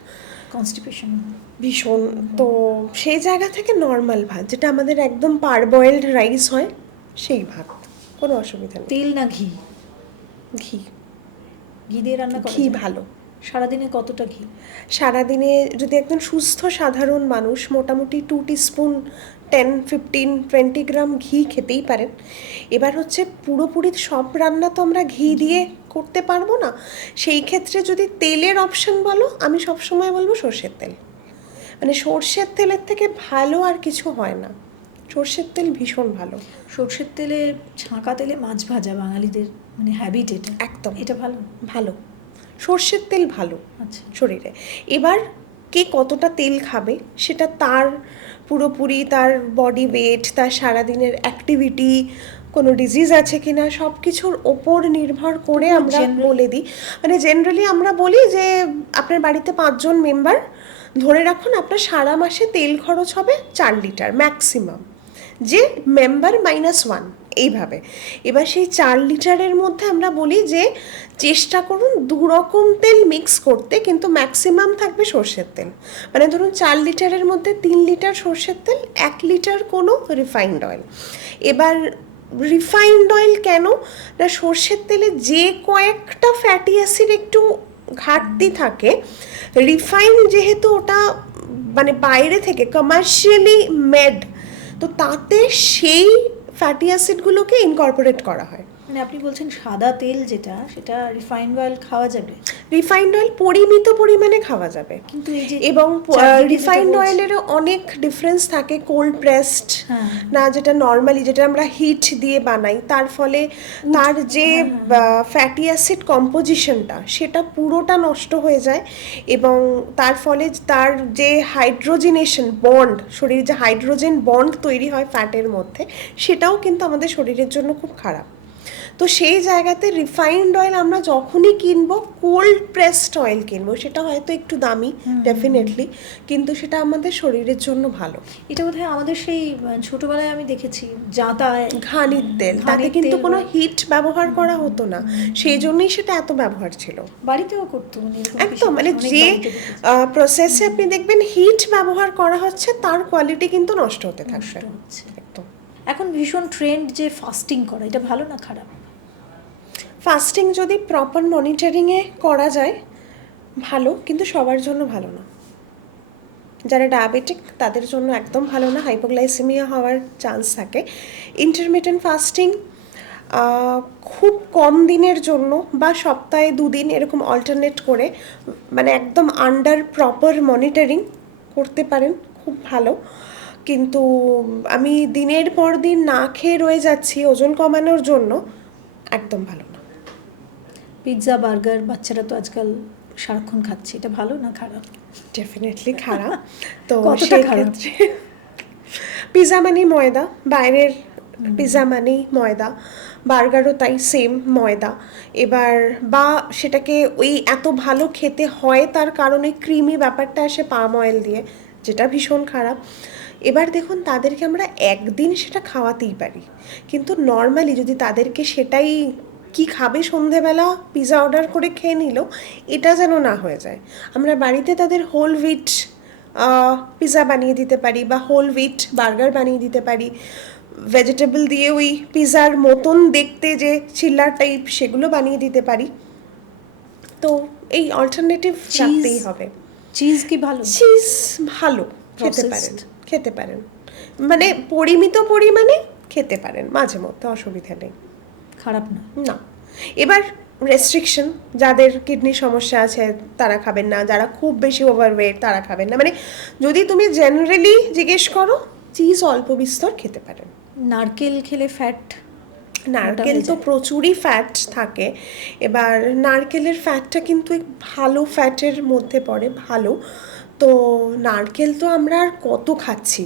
কনস্টিপেশন ভীষণ। তো সেই জায়গা থেকে নর্মাল ভাত, যেটা আমাদের একদম পারবয়েলড রাইস হয়, সেই ভাত, কোনো অসুবিধা নেই। তেল না ঘি? ঘি। ঘি দিয়ে রান্না করা ঘি যায়? ভালো, সারাদিনে কতটা ঘি? সারাদিনে যদি একজন সুস্থ সাধারণ মানুষ মোটামুটি 2 টিস্পুন 10, 15, 20 গ্রাম ঘি খেতেই পারেন। এবার হচ্ছে পুরোপুরি সব রান্না তো আমরা ঘি দিয়ে করতে পারবো না, সেই ক্ষেত্রে যদি তেলের অপশন বলো, আমি সবসময় বলবো সর্ষের তেল। মানে সর্ষের তেলের থেকে ভালো আর কিছু হয় না, সর্ষের তেল ভীষণ ভালো। সর্ষের তেলে, ছাঁকা তেলে মাছ ভাজা বাঙালিদের মানে হ্যাবিট, এটা একদম এটা ভালো। ভালো, সর্ষের তেল ভালো আচ্ছা, শরীরে। এবার কে কতটা তেল খাবে সেটা তার পুরোপুরি তার বডি ওয়েট, তার সারাদিনের অ্যাক্টিভিটি, কোনো ডিজিজ আছে কিনা, সব কিছুর ওপর নির্ভর করে তবুও আমরা generally- বলে দিই। মানে জেনারেলি আমরা বলি যে আপনার বাড়িতে 5 জন মেম্বার, ধরে রাখুন আপনার সারা মাসে তেল খরচ হবে 4 লিটার ম্যাক্সিমাম, যে মেম্বার -1 এইভাবে। এবার সেই 4 লিটারের মধ্যে আমরা বলি যে চেষ্টা করুন 2 রকম তেল মিক্স করতে, কিন্তু ম্যাক্সিমাম থাকবে সর্ষের তেল। মানে ধরুন 4 লিটারের মধ্যে 3 লিটার সর্ষের তেল, 1 লিটার কোনো রিফাইন্ড অয়েল। এবার রিফাইন্ড অয়েল কেন না, সর্ষের তেলে যে কয়েকটা ফ্যাটি অ্যাসিড একটু ঘাটতি থাকে, রিফাইন যেহেতু ওটা মানে বাইরে থেকে কমার্শিয়ালি মেড, তো তাতে সেই ফ্যাটি অ্যাসিডগুলোকে ইনকর্পোরেট করা হয়। মানে আপনি বলছেন সাদা তেল যেটা, সেটা রিফাইন্ড অয়েল খাওয়া যাবে, রিফাইন্ড অয়েল পরিমিত পরিমাণে খাওয়া যাবে, কিন্তু এই যে এবং চারদিকে যেটা রিফাইন্ড বলছি- অয়েলেরও অনেক ডিফারেন্স থাকে। কোল্ড প্রেসড হ্যাঁ। না, যেটা নর্মালি যেটা আমরা হিট দিয়ে বানাই, তার ফলে তার যে ফ্যাটি অ্যাসিড কম্পোজিশনটা সেটা পুরোটা নষ্ট হয়ে যায়, এবং তার ফলে তার যে হাইড্রোজেনেশন বন্ড, শরীরে যে হাইড্রোজেন বন্ড তৈরি হয় ফ্যাটের মধ্যে, সেটাও কিন্তু আমাদের শরীরের জন্য খুব খারাপ। তো সেই জায়গাতে রিফাইন্ড অয়েল আমরা যখনই কিনবো, কোল্ড প্রেসড অয়েল কিনবো, সেটা হয়তো একটু দামি ডেফিনেটলি, কিন্তু সেটা আমাদের শরীরের জন্য ভালো। এটা বোধহয় আমাদের সেই ছোটবেলায় আমি দেখেছি জাঁতায় ঘানির তেল, তাতে ঘানির কিন্তু তেল কোনো বা- হিট ব্যবহার করা হতো না, সেই জন্যই সেটা এত ব্যবহার ছিল। বাড়িতেও করতো, মানে এরকম একদম, মানে অনেক যে বাড়িতে দেখেছি। প্রসেসে আপনি দেখবেন হিট ব্যবহার করা হচ্ছে, তার কোয়ালিটি কিন্তু নষ্ট হতে থাকবে। নষ্ট হচ্ছে। একদম। এখন ভীষণ ট্রেন্ড যে ফাস্টিং করা, এটা ভালো না খারাপ? ফাস্টিং যদি প্রপার মনিটরিংয়ে করা যায় ভালো, কিন্তু সবার জন্য ভালো না। যারা ডায়াবেটিক তাদের জন্য একদম ভালো না, হাইপোগ্লাইসেমিয়া হওয়ার চান্স থাকে। ইন্টারমিটেন্ট ফাস্টিং খুব কম দিনের জন্য বা সপ্তাহে 2 দিন এরকম অল্টারনেট করে, মানে একদম আন্ডার প্রপার মনিটরিং করতে পারেন, খুব ভালো। কিন্তু আমি দিনের পর দিন না খেয়ে রয়ে যাচ্ছি ওজন কমানোর জন্য, একদম ভালো না। পিৎজা, বার্গার বাচ্চারা তো আজকাল সারাক্ষণ খাচ্ছে, এটা ভালো না খারাপ? ডেফিনেটলি খারাপ। তো কতটা খারাপ? পিৎজা মানে ময়দা, বাইরের পিৎজা মানে ময়দা, বার্গারও তাই সেম ময়দা। এবার বা সেটাকে ওই এত ভালো খেতে হয় তার কারণে ক্রিমি ব্যাপারটা আসে পাম অয়েল দিয়ে, যেটা ভীষণ খারাপ। এবার দেখুন, তাদেরকে আমরা একদিন সেটা খাওয়াতেই পারি, কিন্তু নর্মালি যদি তাদেরকে সেটাই কি খাবে সন্ধেবেলা পিৎজা অর্ডার করে খেয়ে নিল, এটা যেন না হয়ে যায়। আমরা বাড়িতে তাদের হোল হুইট পিৎজা বানিয়ে দিতে পারি, বা হোল হুইট বার্গার বানিয়ে দিতে পারি, ভেজিটেবল দিয়ে ওই পিৎজার মতন দেখতে যে চিল্লার টাইপ, সেগুলো বানিয়ে দিতে পারি। তো এই অল্টারনেটিভ রাখতেই হবে। চিজ কি ভালো? চিজ ভালো, Processed. খেতে পারেন, মানে পরিমিত পরিমাণে খেতে পারেন, মাঝে মধ্যে অসুবিধা নেই, খারাপ না। না। এবার রেস্ট্রিকশন, যাদের কিডনির সমস্যা আছে তারা খাবেন না, যারা খুব বেশি ওভারওয়েট তারা খাবেন না। মানে যদি তুমি জেনারেলি জিজ্ঞেস করো, চিজ অল্প বিস্তর খেতে পারেন। নারকেল খেলে ফ্যাট? নারকেল তো প্রচুরই ফ্যাট থাকে। এবার নারকেলের ফ্যাটটা কিন্তু এক ভালো ফ্যাটের মধ্যে পড়ে, ভালো। তো নারকেল তো আমরা আর কত খাচ্ছি,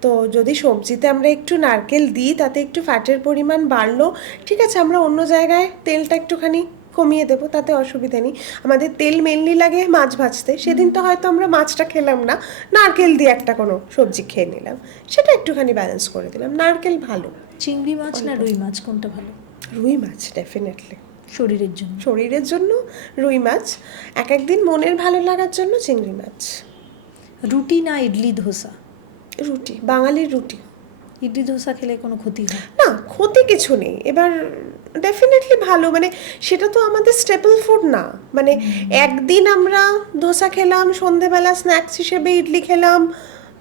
তো যদি সবজিতে আমরা একটু নারকেল দিই, তাতে একটু ফ্যাটের পরিমাণ বাড়লো, ঠিক আছে, আমরা অন্য জায়গায় তেলটা একটুখানি কমিয়ে দেবো, তাতে অসুবিধা নেই। আমাদের তেল মেনলি লাগে মাছ ভাজতে, সেদিন তো হয়তো আমরা মাছটা খেলাম না, নারকেল দিয়ে একটা কোনো সবজি খেয়ে নিলাম, সেটা একটুখানি ব্যালেন্স করে দিলাম। নারকেল ভালো। চিংড়ি মাছ না রুই মাছ, কোনটা ভালো রুই মাছ ডেফিনেটলি শরীরের জন্য? শরীরের জন্য রুই মাছ, এক একদিন মনের ভালো লাগার জন্য চিংড়ি মাছ। রুটি না ইডলি ধোসা? রুটি, বাঙালির রুটি। ইডলি ধোসা খেলে কোনো ক্ষতি হয়? না, ক্ষতি কিছু নেই। এবার ডেফিনেটলি ভালো, মানে সেটা তো আমাদের স্টেপল ফুড না, মানে একদিন আমরা ধোসা খেলাম, সন্ধেবেলা স্ন্যাক্স হিসেবে ইডলি খেলাম,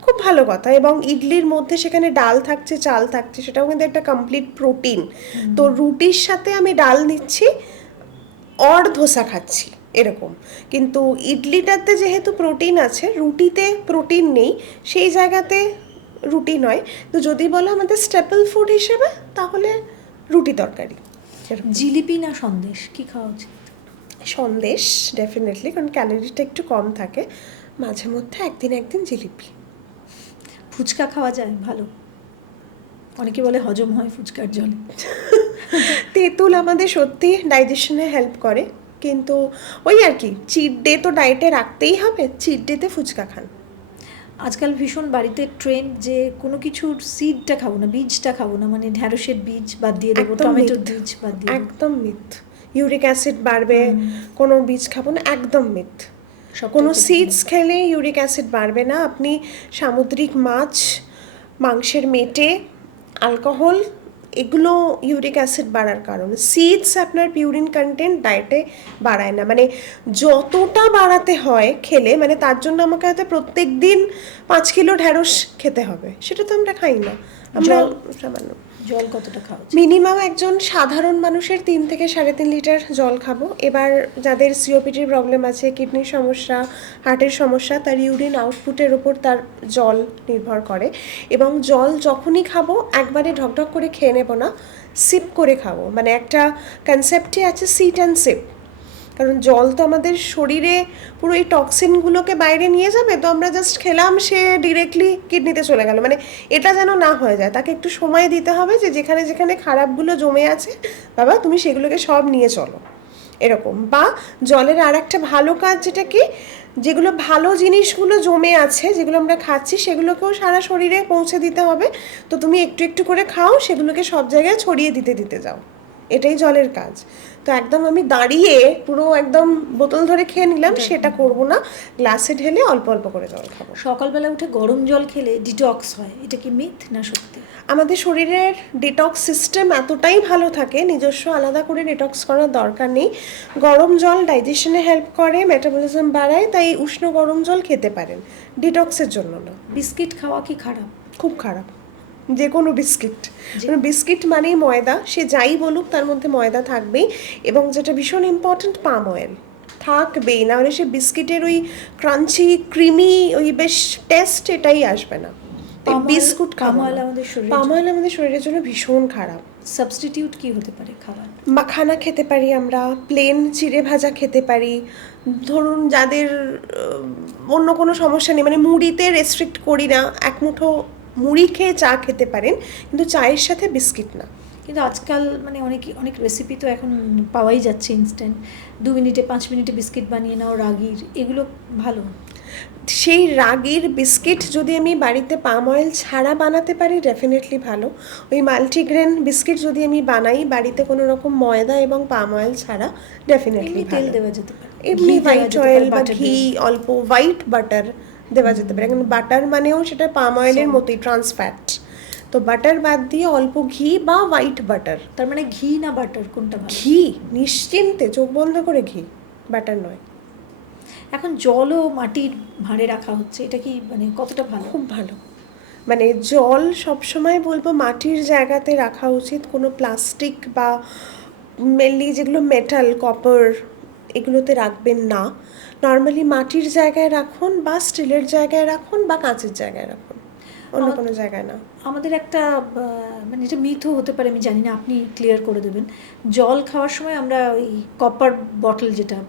খুব ভালো কথা। এবং ইডলির মধ্যে সেখানে ডাল থাকছে, চাল থাকছে, সেটাও কিন্তু একটা কমপ্লিট প্রোটিন। তো রুটির সাথে আমি ডাল নিচ্ছি, ধোসা খাচ্ছি এরকম। কিন্তু ইডলিটাতে যেহেতু প্রোটিন আছে, রুটিতে প্রোটিন নেই, সেই জায়গাতে রুটি নয়। তো যদি বলো আমাদের স্টেপল ফুড হিসেবে, তাহলে রুটি তরকারি। জিলিপি না সন্দেশ, কি খাওয়া উচিত? সন্দেশ ডেফিনেটলি, কারণ ক্যালোরিটা একটু কম থাকে। মাঝে মধ্যে একদিন জিলিপি। ফুচকা খাওয়া যায়? ভালো, অনেকে বলে হজম হয় ফুচকার জলে। তেঁতুল আমাদের সত্যি ডাইজেশনে হেল্প করে, কিন্তু ওই আর কি, চিট ডে তো ডায়েটে রাখতেই হবে, চিট ডেতে ফুচকা খান। আজকাল ভীষণ বাড়িতে ট্রেন্ড যে কোনো কিছুর সিডটা খাবো না, বীজটা খাবো না, মানে ঢ্যাঁড়সের বীজ বাদ দিয়ে দেবো, একদম টমেটোর মিথ। বীজ বাদ দিয়ে দেবো। একদম মিথ। ইউরিক অ্যাসিড বাড়বে, কোনো বীজ খাবো না, একদম মিথ। সবটাই কোনো তো সিডস খেলে ইউরিক অ্যাসিড বাড়বে না। আপনি সামুদ্রিক মাছ, মাংসের মেটে, অ্যালকোহল, এগুলো ইউরিক অ্যাসিড বাড়ার কারণ। সিডস আপনার পিউরিন কন্টেন্ট ডায়েটে বাড়ায় না, মানে যতটা বাড়াতে হয় খেলে, মানে তার জন্য আমাকে হয়তো প্রত্যেক দিন 5 কিলো ঢ্যাঁড়স খেতে হবে, সেটা তো আমরা খাই না। আমরা সামান্য জল কতটা খাওয়া উচিত? মিনিমাম একজন সাধারণ মানুষের 3 থেকে 3.5 লিটার জল খাবো। এবার যাদের সিওপিডির প্রবলেম আছে, কিডনির সমস্যা, হার্টের সমস্যা, তার ইউরিন আউটপুটের ওপর তার জল নির্ভর করে। এবং জল যখনই খাবো একবারে ঢকঢক করে খেয়ে নেবো না, সিপ করে খাবো। মানে একটা কনসেপ্টই আছে সিট অ্যান্ড সিপ, কারণ জল তো আমাদের শরীরে পুরো এই টক্সিনগুলোকে বাইরে নিয়ে যাবে, তো আমরা জাস্ট খেলাম, সে ডিরেক্টলি কিডনিতে চলে গেল, মানে এটা যেন না হয়ে যায়। তাকে একটু সময় দিতে হবে যে যেখানে যেখানে খারাপগুলো জমে আছে, বাবা তুমি সেগুলোকে সব নিয়ে চলো, এরকম। বা জলের আর একটা ভালো কাজ, যেটা কি, যেগুলো ভালো জিনিসগুলো জমে আছে, যেগুলো আমরা খাচ্ছি, সেগুলোকেও সারা শরীরে পৌঁছে দিতে হবে। তো তুমি একটু একটু করে খাও, সেগুলোকে সব জায়গায় ছড়িয়ে দিতে যাও, এটাই জলের কাজ। তো একদম আমি দাঁড়িয়ে পুরো একদম বোতল ধরে খেয়ে নিলাম, সেটা করব না। গ্লাসে ঢেলে অল্প অল্প করে জল খাবো। সকালবেলা উঠে গরম জল খেলে ডিটক্স হয়, এটা কি মিথ না সত্যি? আমাদের শরীরের ডিটক্স সিস্টেম এতটাই ভালো থাকে, নিজস্ব আলাদা করে ডিটক্স করার দরকার নেই। গরম জল ডাইজেশনে হেল্প করে, মেটাবলিজম বাড়ায়, তাই উষ্ণ গরম জল খেতে পারেন, ডিটক্সের জন্য না। বিস্কিট খাওয়া কি খারাপ? খুব খারাপ, যে কোনো বিস্কিট। বিস্কিট মানেই ময়দা, সে যাই বলুক তার মধ্যে ময়দা থাকবেই। এবং যেটা ভীষণ ইম্পর্ট্যান্ট, পাম অয়েল থাকবেই, না হলে সে বিস্কিটের ওই ক্রাঞ্চি ক্রিমি ওই বেশ টেস্ট এটাই আসবে না। বিস্কুট খাবো না। পাম অয়েল আমাদের শরীরের জন্য ভীষণ খারাপ। সাবস্টিটিউট কি হতে পারে খাবার? মাখানা খেতে পারি আমরা, প্লেন চিড়ে ভাজা খেতে পারি। ধরুন যাদের অন্য কোনো সমস্যা নেই, মানে মুড়িতে রেস্ট্রিক্ট করি না, এক মুঠো মুড়ি খেয়ে চা খেতে পারেন, কিন্তু চায়ের সাথে বিস্কিট না। কিন্তু আজকাল মানে অনেক রেসিপি তো এখন পাওয়াই যাচ্ছে ইনস্ট্যান্ট, 2 মিনিটে 5 মিনিটে বিস্কিট বানিয়ে নাও রাগির, এগুলো ভালো? সেই রাগির বিস্কিট যদি আমি বাড়িতে পাম অয়েল ছাড়া বানাতে পারি, ডেফিনেটলি ভালো। ওই মাল্টিগ্রেন বিস্কিট যদি আমি বানাই বাড়িতে কোনো রকম ময়দা এবং পাম অয়েল ছাড়া, ডেফিনেটলি তেল ভালো। দেওয়া যেতে পারে, এমনি হোয়াইট অয়েল বা ঘি, অল্প হোয়াইট বাটার দেওয়া যেতে পারে। কিন্তু বাটার মানেও সেটা পাম অয়েলের মতোই ট্রান্স ফ্যাট, তো বাটার বাদ দিয়ে অল্প ঘি বা হোয়াইট বাটার। তার মানে ঘি না বাটার, কোনটা ভালো? ঘি, নিশ্চিন্তে চোখ বন্ধ করে ঘি, বাটার নয়। এখন জলও মাটির ভাঁড়ে রাখা হচ্ছে, এটা কি মানে কতটা ভালো? খুব ভালো, মানে জল সবসময় বলবো মাটির জায়গাতে রাখা উচিত, কোনো প্লাস্টিক বা মেনলি যেগুলো মেটাল, কপার, এগুলোতে রাখবেন না। নর্মালি মাটির জায়গায় রাখুন, বা স্টিলের জায়গায় রাখুন, বা কাঁচের জায়গায় রাখুন, অন্য কোনো জায়গায় না। আমাদের একটা মানে এটা মিথও হতে পারে, আমি জানি না, আপনি ক্লিয়ার করে দেবেন। জল খাওয়ার সময় আমরা ওই কপার বটল যেটা,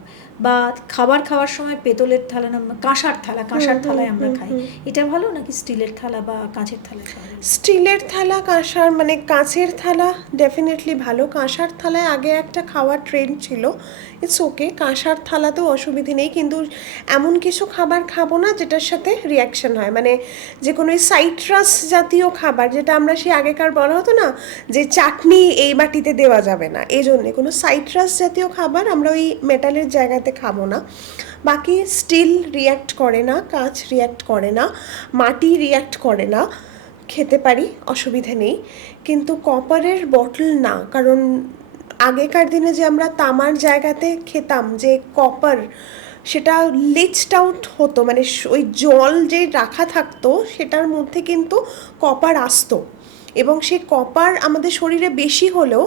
বা খাবার খাওয়ার সময় পেতলের থালা না কাঁসার থালায় আমরা খাই, এটা ভালো নাকি স্টিলের থালা বা কাঁচের থালায় খাওয়া? স্টিলের থালা, কাঁসার, মানে কাঁচের থালা ডেফিনেটলি ভালো। কাঁসার থালায় আগে একটা খাওয়ার ট্রেন্ড ছিল, ইটস ওকে, কাঁসার থালাতেও অসুবিধে নেই, কিন্তু এমন কিছু খাবার খাবো না যেটার সাথে রিয়াকশন হয়, মানে যে কোনো সাইট্রাস জাতীয় খাবার, যেটা আমরা সেই আগেকার বলা হতো না যে চাটনি এই বাটিতে দেওয়া যাবে না, এই জন্যে কোনো সাইট্রাস জাতীয় খাবার আমরা ওই মেটালের জায়গাতে খাবো না। বাকি স্টিল রিয়্যাক্ট করে না, কাঁচ রিয়্যাক্ট করে না, মাটি রিয়্যাক্ট করে না, খেতে পারি, অসুবিধে নেই, কিন্তু কপারের বটল না। কারণ আগেকার দিনে যে আমরা তামার জায়গাতে খেতাম, যে কপার, সেটা লিচড আউট হতো, মানে ওই জল যে রাখা থাকতো সেটার মধ্যে কিন্তু কপার আসতো, এবং সেই কপার আমাদের শরীরে বেশি হলেও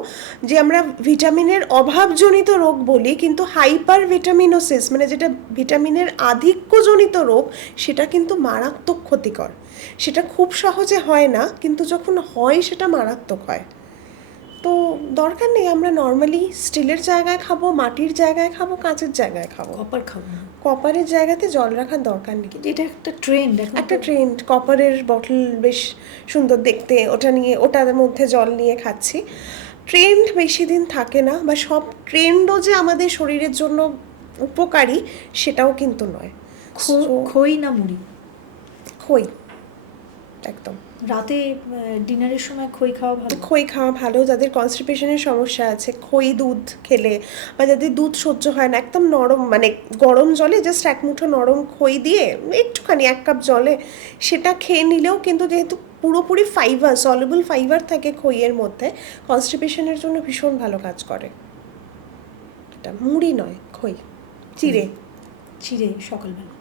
যে আমরা ভিটামিনের অভাবজনিত রোগ বলি, কিন্তু হাইপার ভিটামিনোসিস মানে যেটা ভিটামিনের আধিক্যজনিত রোগ, সেটা কিন্তু মারাত্মক ক্ষতিকর। সেটা খুব সহজে হয় না, কিন্তু যখন হয় সেটা মারাত্মক হয়। তো দরকার নেই, আমরা নর্মালি স্টিলের জায়গায় খাবো, মাটির জায়গায় খাবো, কাঁচের জায়গায় খাবো। কপার খাবো না, কপারের জায়গাতে জল রাখার দরকার নেই। কিন্তু এটা একটা ট্রেন্ড, এখন একটা ট্রেন্ড, কপারের বটল বেশ সুন্দর দেখতে, ওটা নিয়ে ওটার মধ্যে জল নিয়ে খাচ্ছি। ট্রেন্ড বেশি দিন থাকে না, বা সব ট্রেন্ডও যে আমাদের শরীরের জন্য উপকারী সেটাও কিন্তু নয়। খই না মুড়ি? খই, একদম। রাতে ডিনারের সময় খই খাওয়া ভালো? খই খাওয়া ভালো। যাদের কনস্টিপেশনের সমস্যা আছে, খই দুধ খেলে, বা যাদের দুধ সহ্য হয় না, একদম নরম মানে গরম জলে জাস্ট এক মুঠো নরম খই দিয়ে একটুখানি 1 কাপ জলে সেটা খেয়ে নিলেও কিন্তু, যেহেতু পুরোপুরি ফাইবার, সলিউবল ফাইবার থাকে খইয়ের মধ্যে, কনস্টিপেশনের জন্য ভীষণ ভালো কাজ করে। এটা মুড়ি নয়, খই চিড়ে। চিড়ে সকালবেলা,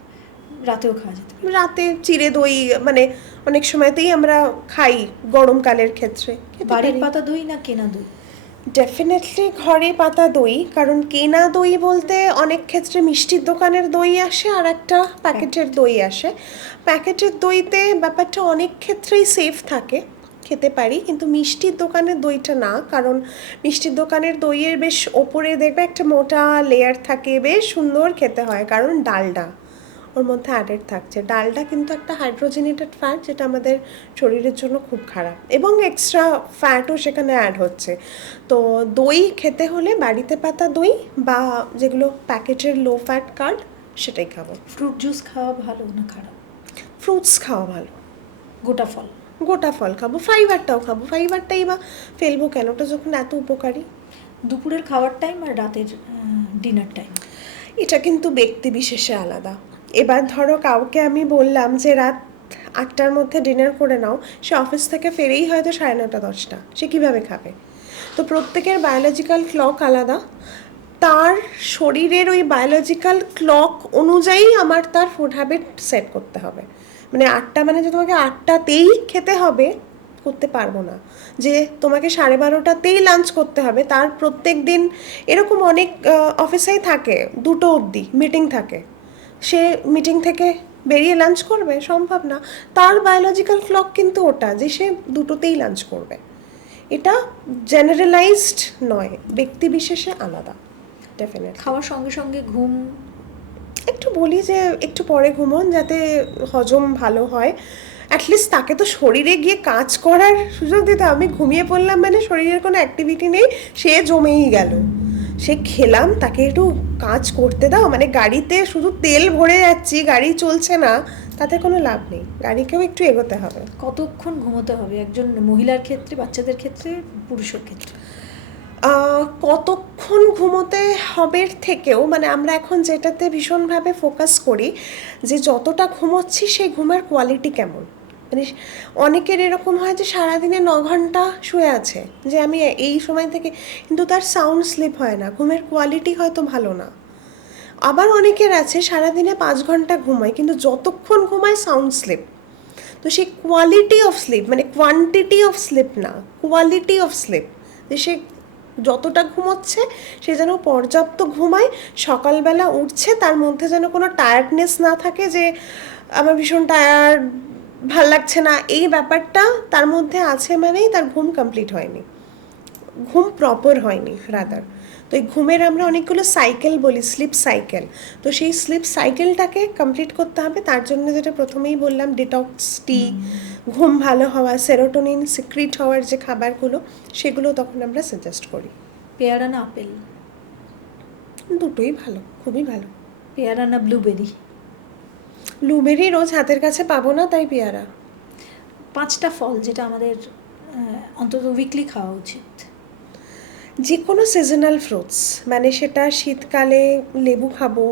রাতেও খাওয়া যেতে পারে। রাতে চিড়ে দই মানে অনেক সময়তেই আমরা খাই গরমকালের ক্ষেত্রে। বাড়ির পাতা দই না কেনা দই? ডেফিনেটলি ঘরে পাতা দই, কারণ কেনা দই বলতে অনেক ক্ষেত্রে মিষ্টির দোকানের দই আসে, আর একটা প্যাকেটের দই আসে। প্যাকেটের দইতে ব্যাপারটা অনেক ক্ষেত্রেই সেফ থাকে, খেতে পারি, কিন্তু মিষ্টির দোকানের দইটা না। কারণ মিষ্টির দোকানের দইয়ের বেশ ওপরে দেখবে একটা মোটা লেয়ার থাকে, বেশ সুন্দর খেতে হয়, কারণ ডালডা ওর মধ্যে অ্যাডেড থাকছে। ডালটা কিন্তু একটা হাইড্রোজেনেটেড ফ্যাট, যেটা আমাদের শরীরের জন্য খুব খারাপ, এবং এক্সট্রা ফ্যাটও সেখানে অ্যাড হচ্ছে। তো দই খেতে হলে বাড়িতে পাতা দই, বা যেগুলো প্যাকেটের লো ফ্যাট কার্ড, সেটাই খাবো। ফ্রুট জুস খাওয়া ভালো না খারাপ? ফ্রুটস খাওয়া ভালো, গোটা ফল। গোটা ফল খাবো, ফাইবারটাও খাবো। ফাইবারটাই বা ফেলবো কেন, ওটা যখন এত উপকারী। দুপুরের খাওয়ার টাইম আর রাতের ডিনার টাইম, এটা কিন্তু ব্যক্তি বিশেষে আলাদা। এবার ধরো কাউকে আমি বললাম যে রাত 8টার মধ্যে ডিনার করে নাও, সে অফিস থেকে ফেরেই হয়তো 9:30 10টা, সে কীভাবে খাবে? তো প্রত্যেকের বায়োলজিক্যাল ক্লক আলাদা, তার শরীরের ওই বায়োলজিক্যাল ক্লক অনুযায়ী আমার তার ফুড হ্যাবিট সেট করতে হবে। মানে 8টা মানে যে তোমাকে 8টাতেই খেতে হবে, করতে পারবো না। যে তোমাকে 12:30তেই লাঞ্চ করতে হবে, তার প্রত্যেক দিন এরকম অনেক অফিসেই থাকে 2টো অবধি মিটিং থাকে, সে মিটিং থেকে বেরিয়ে লাঞ্চ করবে? সম্ভব না। তার বায়োলজিক্যাল ক্লক কিন্তু ওটা, যে সে 2টোতেই লাঞ্চ করবে। এটা জেনারেলাইজড নয়, ব্যক্তি বিশেষে আলাদা। ডেফিনেটলি খাওয়ার সঙ্গে সঙ্গে ঘুম? একটু বলি যে একটু পরে ঘুমোন, যাতে হজম ভালো হয়। অ্যাটলিস্ট তাকে তো শরীরে গিয়ে কাজ করার সুযোগ দিতে। আমি ঘুমিয়ে পড়লাম মানে শরীরের কোনো অ্যাক্টিভিটি নেই, সে জমেই গেল। সে খেলাম, তাকে একটু কাজ করতে দাও। মানে গাড়িতে শুধু তেল ভরে যাচ্ছি, গাড়ি চলছে না, তাতে কোনো লাভ নেই, গাড়িকেও একটু এগোতে হবে। কতক্ষণ ঘুমোতে হবে একজন মহিলার ক্ষেত্রে, বাচ্চাদের ক্ষেত্রে, পুরুষের ক্ষেত্রে? কতক্ষণ ঘুমোতে হবে থেকেও, মানে আমরা এখন যেটাতে ভীষণভাবে ফোকাস করি, যে যতটা ঘুমোচ্ছি সেই ঘুমের কোয়ালিটি কেমন। মানে অনেকের এরকম হয় যে সারাদিনে 9 ঘন্টা শুয়ে আছে, যে আমি এই সময় থেকে, কিন্তু তার সাউন্ড স্লিপ হয় না, ঘুমের কোয়ালিটি হয়তো ভালো না। আবার অনেকের আছে সারাদিনে 5 ঘন্টা ঘুমায়, কিন্তু যতক্ষণ ঘুমায় সাউন্ড স্লিপ। তো সেই কোয়ালিটি অফ স্লিপ, মানে কোয়ান্টিটি অফ স্লিপ না, কোয়ালিটি অফ স্লিপ, যে সে যতটা ঘুমোচ্ছে সে যেন পর্যাপ্ত ঘুমায়, সকালবেলা উঠছে তার মধ্যে যেন কোনো টায়ার্ডনেস না থাকে, যে আমার ভীষণ টায়ার্ড, ভাল লাগছে না, এই ব্যাপারটা তার মধ্যে আছে মানেই তার ঘুম কমপ্লিট হয়নি, ঘুম প্রপার হয়নি রাদার। তো এই ঘুমের আমরা অনেকগুলো সাইকেল বলি, স্লিপ সাইকেল। তো সেই স্লিপ সাইকেলটাকে কমপ্লিট করতে হবে। তার জন্য যেটা প্রথমেই বললাম, ডিটক্স টি, ঘুম ভালো হওয়া, সেরোটোনিন সিক্রিট হওয়ার যে খাবারগুলো, সেগুলো তখন আমরা সাজেস্ট করি। পেয়ারা না আপেল? দুটোই ভালো, খুবই ভালো। পেয়ারা না ব্লুবেরি? ব্লুবেরি রোজ হাতের কাছে পাবো না, তাই পেয়ারা। 5টা ফল যেটা আমাদের অন্তত উইকলি খাওয়া উচিত? যে কোনো সিজনাল ফ্রুটস, মানে সেটা শীতকালে লেবু খাবো,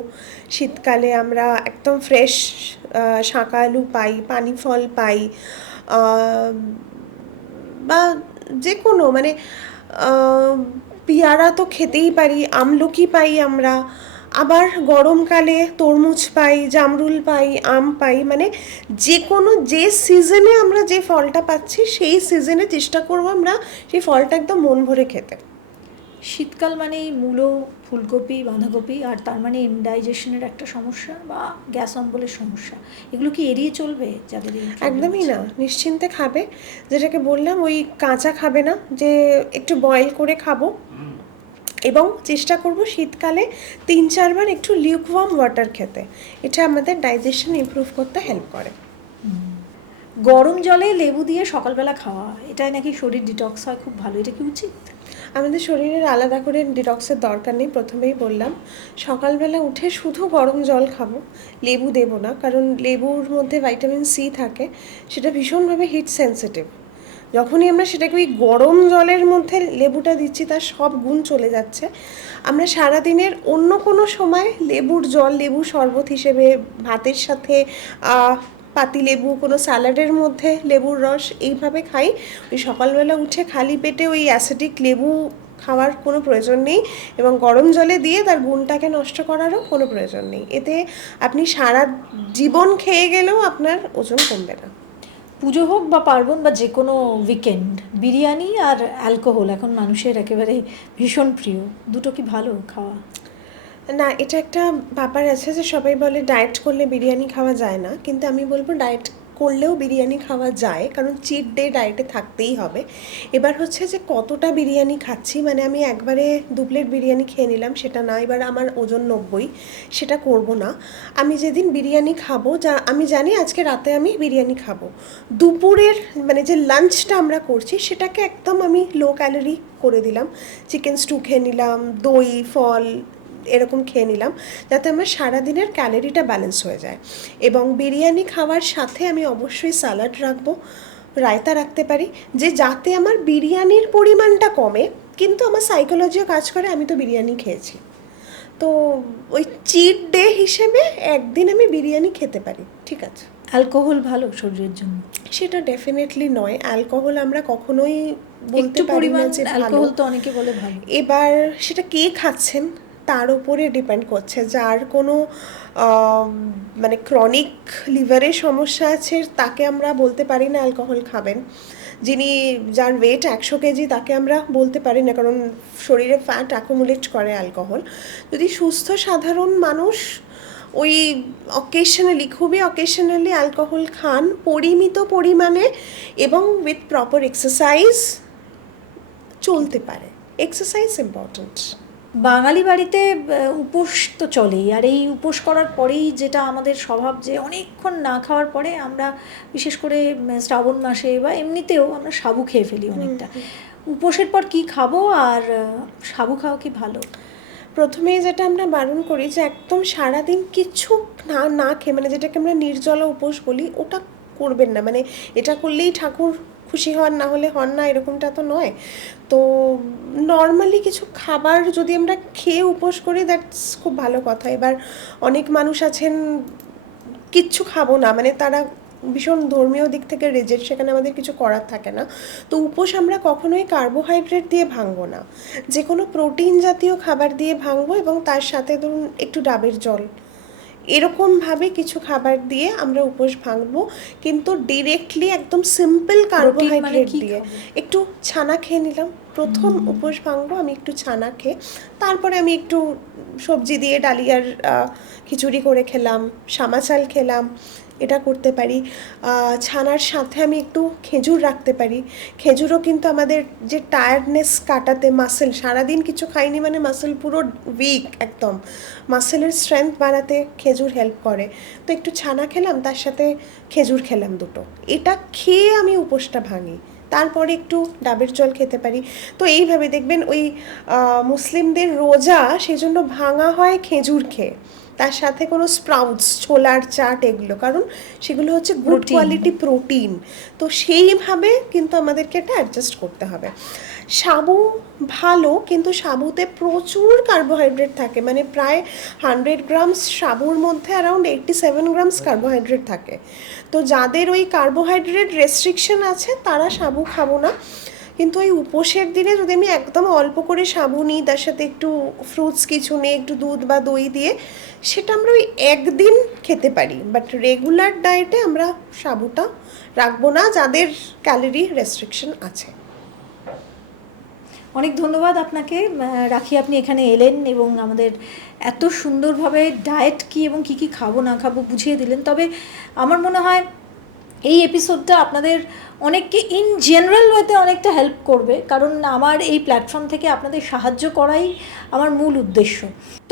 শীতকালে আমরা একদম ফ্রেশ শাঁকালু পাই, পানি ফল পাই, বা যে কোনো মানে পেয়ারা তো খেতেই পারি, আমলকি পাই আমরা, আবার গরমকালে তরমুজ পাই, জামরুল পাই, আম পাই, মানে যে কোনো যে সিজনে আমরা যে ফলটা পাচ্ছি সেই সিজনে চেষ্টা করবো আমরা সেই ফলটা একদম মন ভরে খেতে। শীতকাল মানেই মূলো, ফুলকপি, বাঁধাকপি, আর তার মানে ইনডাইজেশনের একটা সমস্যা বা গ্যাস অম্বলের সমস্যা, এগুলো কি এড়িয়ে চলবে যাদের এই problem একদমই আছে? না, নিশ্চিন্তে খাবে, যেটাকে বললাম ওই কাঁচা খাবে না, যে একটু বয়েল করে খাবো, এবং চেষ্টা করব শীতকালে 3-4 বার একটু লিউকওয়ার্ম ওয়াটার খেতে। এটা আমাদের ডাইজেশন ইমপ্রুভ করতে হেল্প করে। গরম জলে লেবু দিয়ে সকালবেলা খাওয়া, এটাই নাকি শরীর ডিটক্স হয় খুব ভালো, এটা কি উচিত? আমাদের শরীরের আলাদা করে ডিটক্সের দরকার নেই, প্রথমেই বললাম। সকালবেলা উঠে শুধু গরম জল খাবো, লেবু দেবো না, কারণ লেবুর মধ্যে ভাইটামিন সি থাকে, সেটা ভীষণভাবে হিট সেন্সিটিভ। যখনই আমরা সেটাকে ওই গরম জলের মধ্যে লেবুটা দিচ্ছি তার সব গুণ চলে যাচ্ছে। আমরা সারাদিনের অন্য কোনো সময় লেবুর জল, লেবু শরবত হিসেবে ভাতের সাথে পাতিলেবু, কোনো স্যালাডের মধ্যে লেবুর রস এইভাবে খাই। ওই সকালবেলা উঠে খালি পেটে ওই অ্যাসিডিক লেবু খাওয়ার কোনো প্রয়োজন নেই, এবং গরম জলে দিয়ে তার গুণটাকে নষ্ট করারও কোনো প্রয়োজন নেই। এতে আপনি সারা জীবন খেয়ে গেলেও আপনার ওজন কমবে না। পুজো হোক বা পার্বণ বা যে কোনো উইকেন্ড, বিরিয়ানি আর অ্যালকোহল এখন মানুষের একেবারে ভীষণ প্রিয়, দুটো কি ভালো খাওয়া? না, এটা একটা ব্যাপার আছে যে সবাই বলে ডায়েট করলে বিরিয়ানি খাওয়া যায় না, কিন্তু আমি বলবো ডায়েট করলেও বিরিয়ানি খাওয়া যায়, কারণ চিট ডে ডায়েটে থাকতেই হবে। এবার হচ্ছে যে কতটা বিরিয়ানি খাচ্ছি, মানে আমি একবারে 2 প্লেট বিরিয়ানি খেয়ে নিলাম সেটা না, এবার আমার ওজন 90, সেটা করব না। আমি যেদিন বিরিয়ানি খাবো, যা আমি জানি আজকে রাতে আমি বিরিয়ানি খাবো, দুপুরের মানে যে লাঞ্চটা আমরা করছি সেটাকে একদম আমি লো ক্যালোরি করে দিলাম, চিকেন স্টু খেয়ে নিলাম, দই, ফল এরকম খেয়ে নিলাম, যাতে আমার সারাদিনের ক্যালোরিটা ব্যালেন্স হয়ে যায়। এবং বিরিয়ানি খাওয়ার সাথে আমি অবশ্যই স্যালাড রাখবো, রায়তা রাখতে পারি, যে যাতে আমার বিরিয়ানির পরিমাণটা কমে, কিন্তু আমার সাইকোলজিও কাজ করে, আমি তো বিরিয়ানি খেয়েছি। তো ওই চিট ডে হিসেবে একদিন আমি বিরিয়ানি খেতে পারি, ঠিক আছে। অ্যালকোহল ভালো শরীরের জন্য? সেটা ডেফিনেটলি নয়, অ্যালকোহল আমরা কখনোই বলতে একটু পারি না পরিমাণ যে ভালো। অ্যালকোহল তো অনেকে বলে ভালো। এবার সেটা কে খাচ্ছেন তার উপরে ডিপেন্ড করছে। যার কোনো মানে ক্রনিক লিভারের সমস্যা আছে তাকে আমরা বলতে পারি না অ্যালকোহল খাবেন। যার ওয়েট 100 কেজি তাকে আমরা বলতে পারি না, কারণ শরীরে ফ্যাট অ্যাকুমুলেট করে অ্যালকোহল। যদি সুস্থ সাধারণ মানুষ ওই খুবই অকেশনালি অ্যালকোহল খান পরিমিত পরিমাণে এবং উইথ প্রপার এক্সারসাইজ, চলতে পারে। Exercise important. বাঙালি বাড়িতে উপোস তো চলেই, আর এই উপোস করার পরেই যেটা আমাদের স্বভাব যে অনেকক্ষণ না খাওয়ার পরে আমরা বিশেষ করে শ্রাবণ মাসে বা এমনিতেও আমরা সাবু খেয়ে ফেলি অনেকটা। উপোসের পর কি খাবো, আর সাবু খাওয়া কি ভালো? প্রথমেই যেটা আমরা বারণ করি যে একদম সারাদিন কিছু না খেয়ে, মানে যেটাকে আমরা নির্জলা উপোস বলি, ওটা করবেন না। মানে এটা করলেই ঠাকুর খুশি হন, না হলে হন না, এরকমটা তো নয়। তো নর্মালি কিছু খাবার যদি আমরা খেয়ে উপোস করি, দ্যাটস খুব ভালো কথা। এবার অনেক মানুষ আছেন কিচ্ছু খাবো না, মানে তারা ভীষণ ধর্মীয় দিক থেকে রিজিড, সেখানে আমাদের কিছু করার থাকে না। তো উপোস আমরা কখনোই কার্বোহাইড্রেট দিয়ে ভাঙবো না, যে কোনো প্রোটিন জাতীয় খাবার দিয়ে ভাঙবো, এবং তার সাথে ধরুন একটু ডাবের জল, এরকমভাবে কিছু খাবার দিয়ে আমরা উপোস ভাঙবো। কিন্তু ডিরেক্টলি একদম সিম্পল কার্বোহাইড্রেট দিয়ে একটু ছানা খেয়ে নিলাম, প্রথম উপোস ভাঙবো আমি একটু ছানা খেয়ে, তারপরে আমি একটু সবজি দিয়ে ডালিয়ার খিচুড়ি করে খেলাম, সামা চাল খেলাম, এটা করতে পারি। ছানার সাথে আমি একটু খেজুর রাখতে পারি। খেজুরও কিন্তু আমাদের যে টায়ার্ডনেস কাটাতে, মাসেল সারাদিন কিছু খাইনি মানে মাসেল পুরো উইক, একদম মাসেলের স্ট্রেংথ বাড়াতে খেজুর হেল্প করে। তো একটু ছানা খেলাম, তার সাথে খেজুর খেলাম দুটো, এটা খেয়ে আমি উপোসটা ভাঙি। তারপরে একটু ডাবের জল খেতে পারি। তো এইভাবে দেখবেন ওই মুসলিমদের রোজা সেই জন্য ভাঙা হয় খেজুর খেয়ে, তার সাথে কোনো স্প্রাউটস, ছোলার চাট, এগুলো, কারণ সেগুলো হচ্ছে গুড Protein। Quality protein. তো সেইভাবে কিন্তু আমাদেরকে এটা অ্যাডজাস্ট করতে হবে। সাবু ভালো, কিন্তু সাবুতে প্রচুর কার্বোহাইড্রেট থাকে, মানে প্রায় 100 গ্রামস সাবুর মধ্যে অ্যারাউন্ড 87 গ্রামস কার্বোহাইড্রেট থাকে। তো যাদের ওই কার্বোহাইড্রেট রেস্ট্রিকশন আছে তারা সাবু খাবো না। কিন্তু ওই উপোসের দিনে যদি আমি একদম অল্প করে সাবু নিই, তার সাথে একটু ফ্রুটস কিছু নিয়ে, একটু দুধ বা দই দিয়ে, সেটা আমরা ওই একদিন খেতে পারি। বাট রেগুলার ডায়েটে আমরা সাবুটা রাখবো না যাদের ক্যালোরি রেস্ট্রিকশন আছে। অনেক ধন্যবাদ আপনাকে, রাখি, আপনি এখানে এলেন এবং আমাদের এত সুন্দরভাবে ডায়েট কী এবং কী কী খাবো না খাবো বুঝিয়ে দিলেন। তবে আমার মনে হয় এই এপিসোডটা আপনাদের অনেককে ইন জেনারেল ওয়েতে অনেকটা হেল্প করবে, কারণ আমার এই প্ল্যাটফর্ম থেকে আপনাদের সাহায্য করাই আমার মূল উদ্দেশ্য।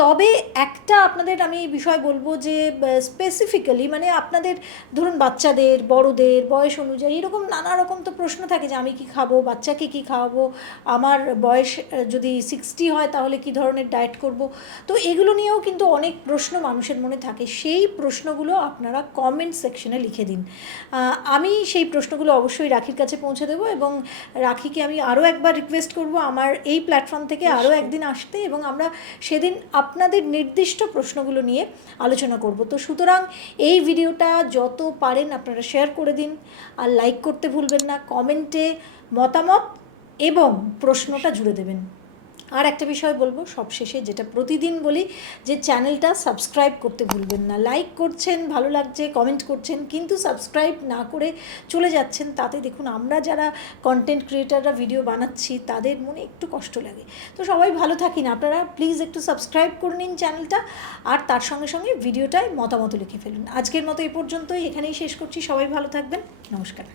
তবে একটা আপনাদের আমি এই বিষয় বলবো যে স্পেসিফিক্যালি, মানে আপনাদের ধরুন বাচ্চাদের, বড়দের, বয়স অনুযায়ী এরকম নানা রকম তো প্রশ্ন থাকে যে আমি কি খাবো, বাচ্চাকে কি খাওয়াবো, আমার বয়স যদি 60 হয় তাহলে কি ধরনের ডায়েট করব। তো এগুলো নিয়েও কিন্তু অনেক প্রশ্ন মানুষের মনে থাকে। সেই প্রশ্নগুলো আপনারা কমেন্ট সেকশনে লিখে দিন। আমি সেই প্রশ্নগুলো অবশ্যই রাখির কাছে পৌঁছে দেবো, এবং রাখিকে আমি আরও একবার রিকোয়েস্ট করব আমার এই প্ল্যাটফর্ম থেকে আরও একদিন আসতে, এবং আমরা সেদিন আপনাদের নির্দিষ্ট প্রশ্নগুলো নিয়ে আলোচনা করব। তো সুতরাং এই ভিডিওটা যত পারেন আপনারা শেয়ার করে দিন, আর লাইক করতে ভুলবেন না, কমেন্টে মতামত এবং প্রশ্নটা জুড়ে দেবেন। আর একটা বিষয় বলবো সবশেষে, যেটা প্রতিদিন বলি, যে চ্যানেলটা সাবস্ক্রাইব করতে ভুলবেন না। লাইক করছেন, ভালো লাগছে, কমেন্ট করছেন, কিন্তু সাবস্ক্রাইব না করে চলে যাচ্ছেন। তাতে দেখুন আমরা যারা কন্টেন্ট ক্রিয়েটাররা ভিডিও বানাচ্ছি তাদের মনে একটু কষ্ট লাগে। তো সবাই ভালো থাকি না, আপনারা প্লিজ একটু সাবস্ক্রাইব করে নিন চ্যানেলটা, আর তার সঙ্গে সঙ্গে ভিডিওটায় মতামত লিখে ফেলুন। আজকের মতো এ পর্যন্তই, এখানেই শেষ করছি। সবাই ভালো থাকবেন, নমস্কার।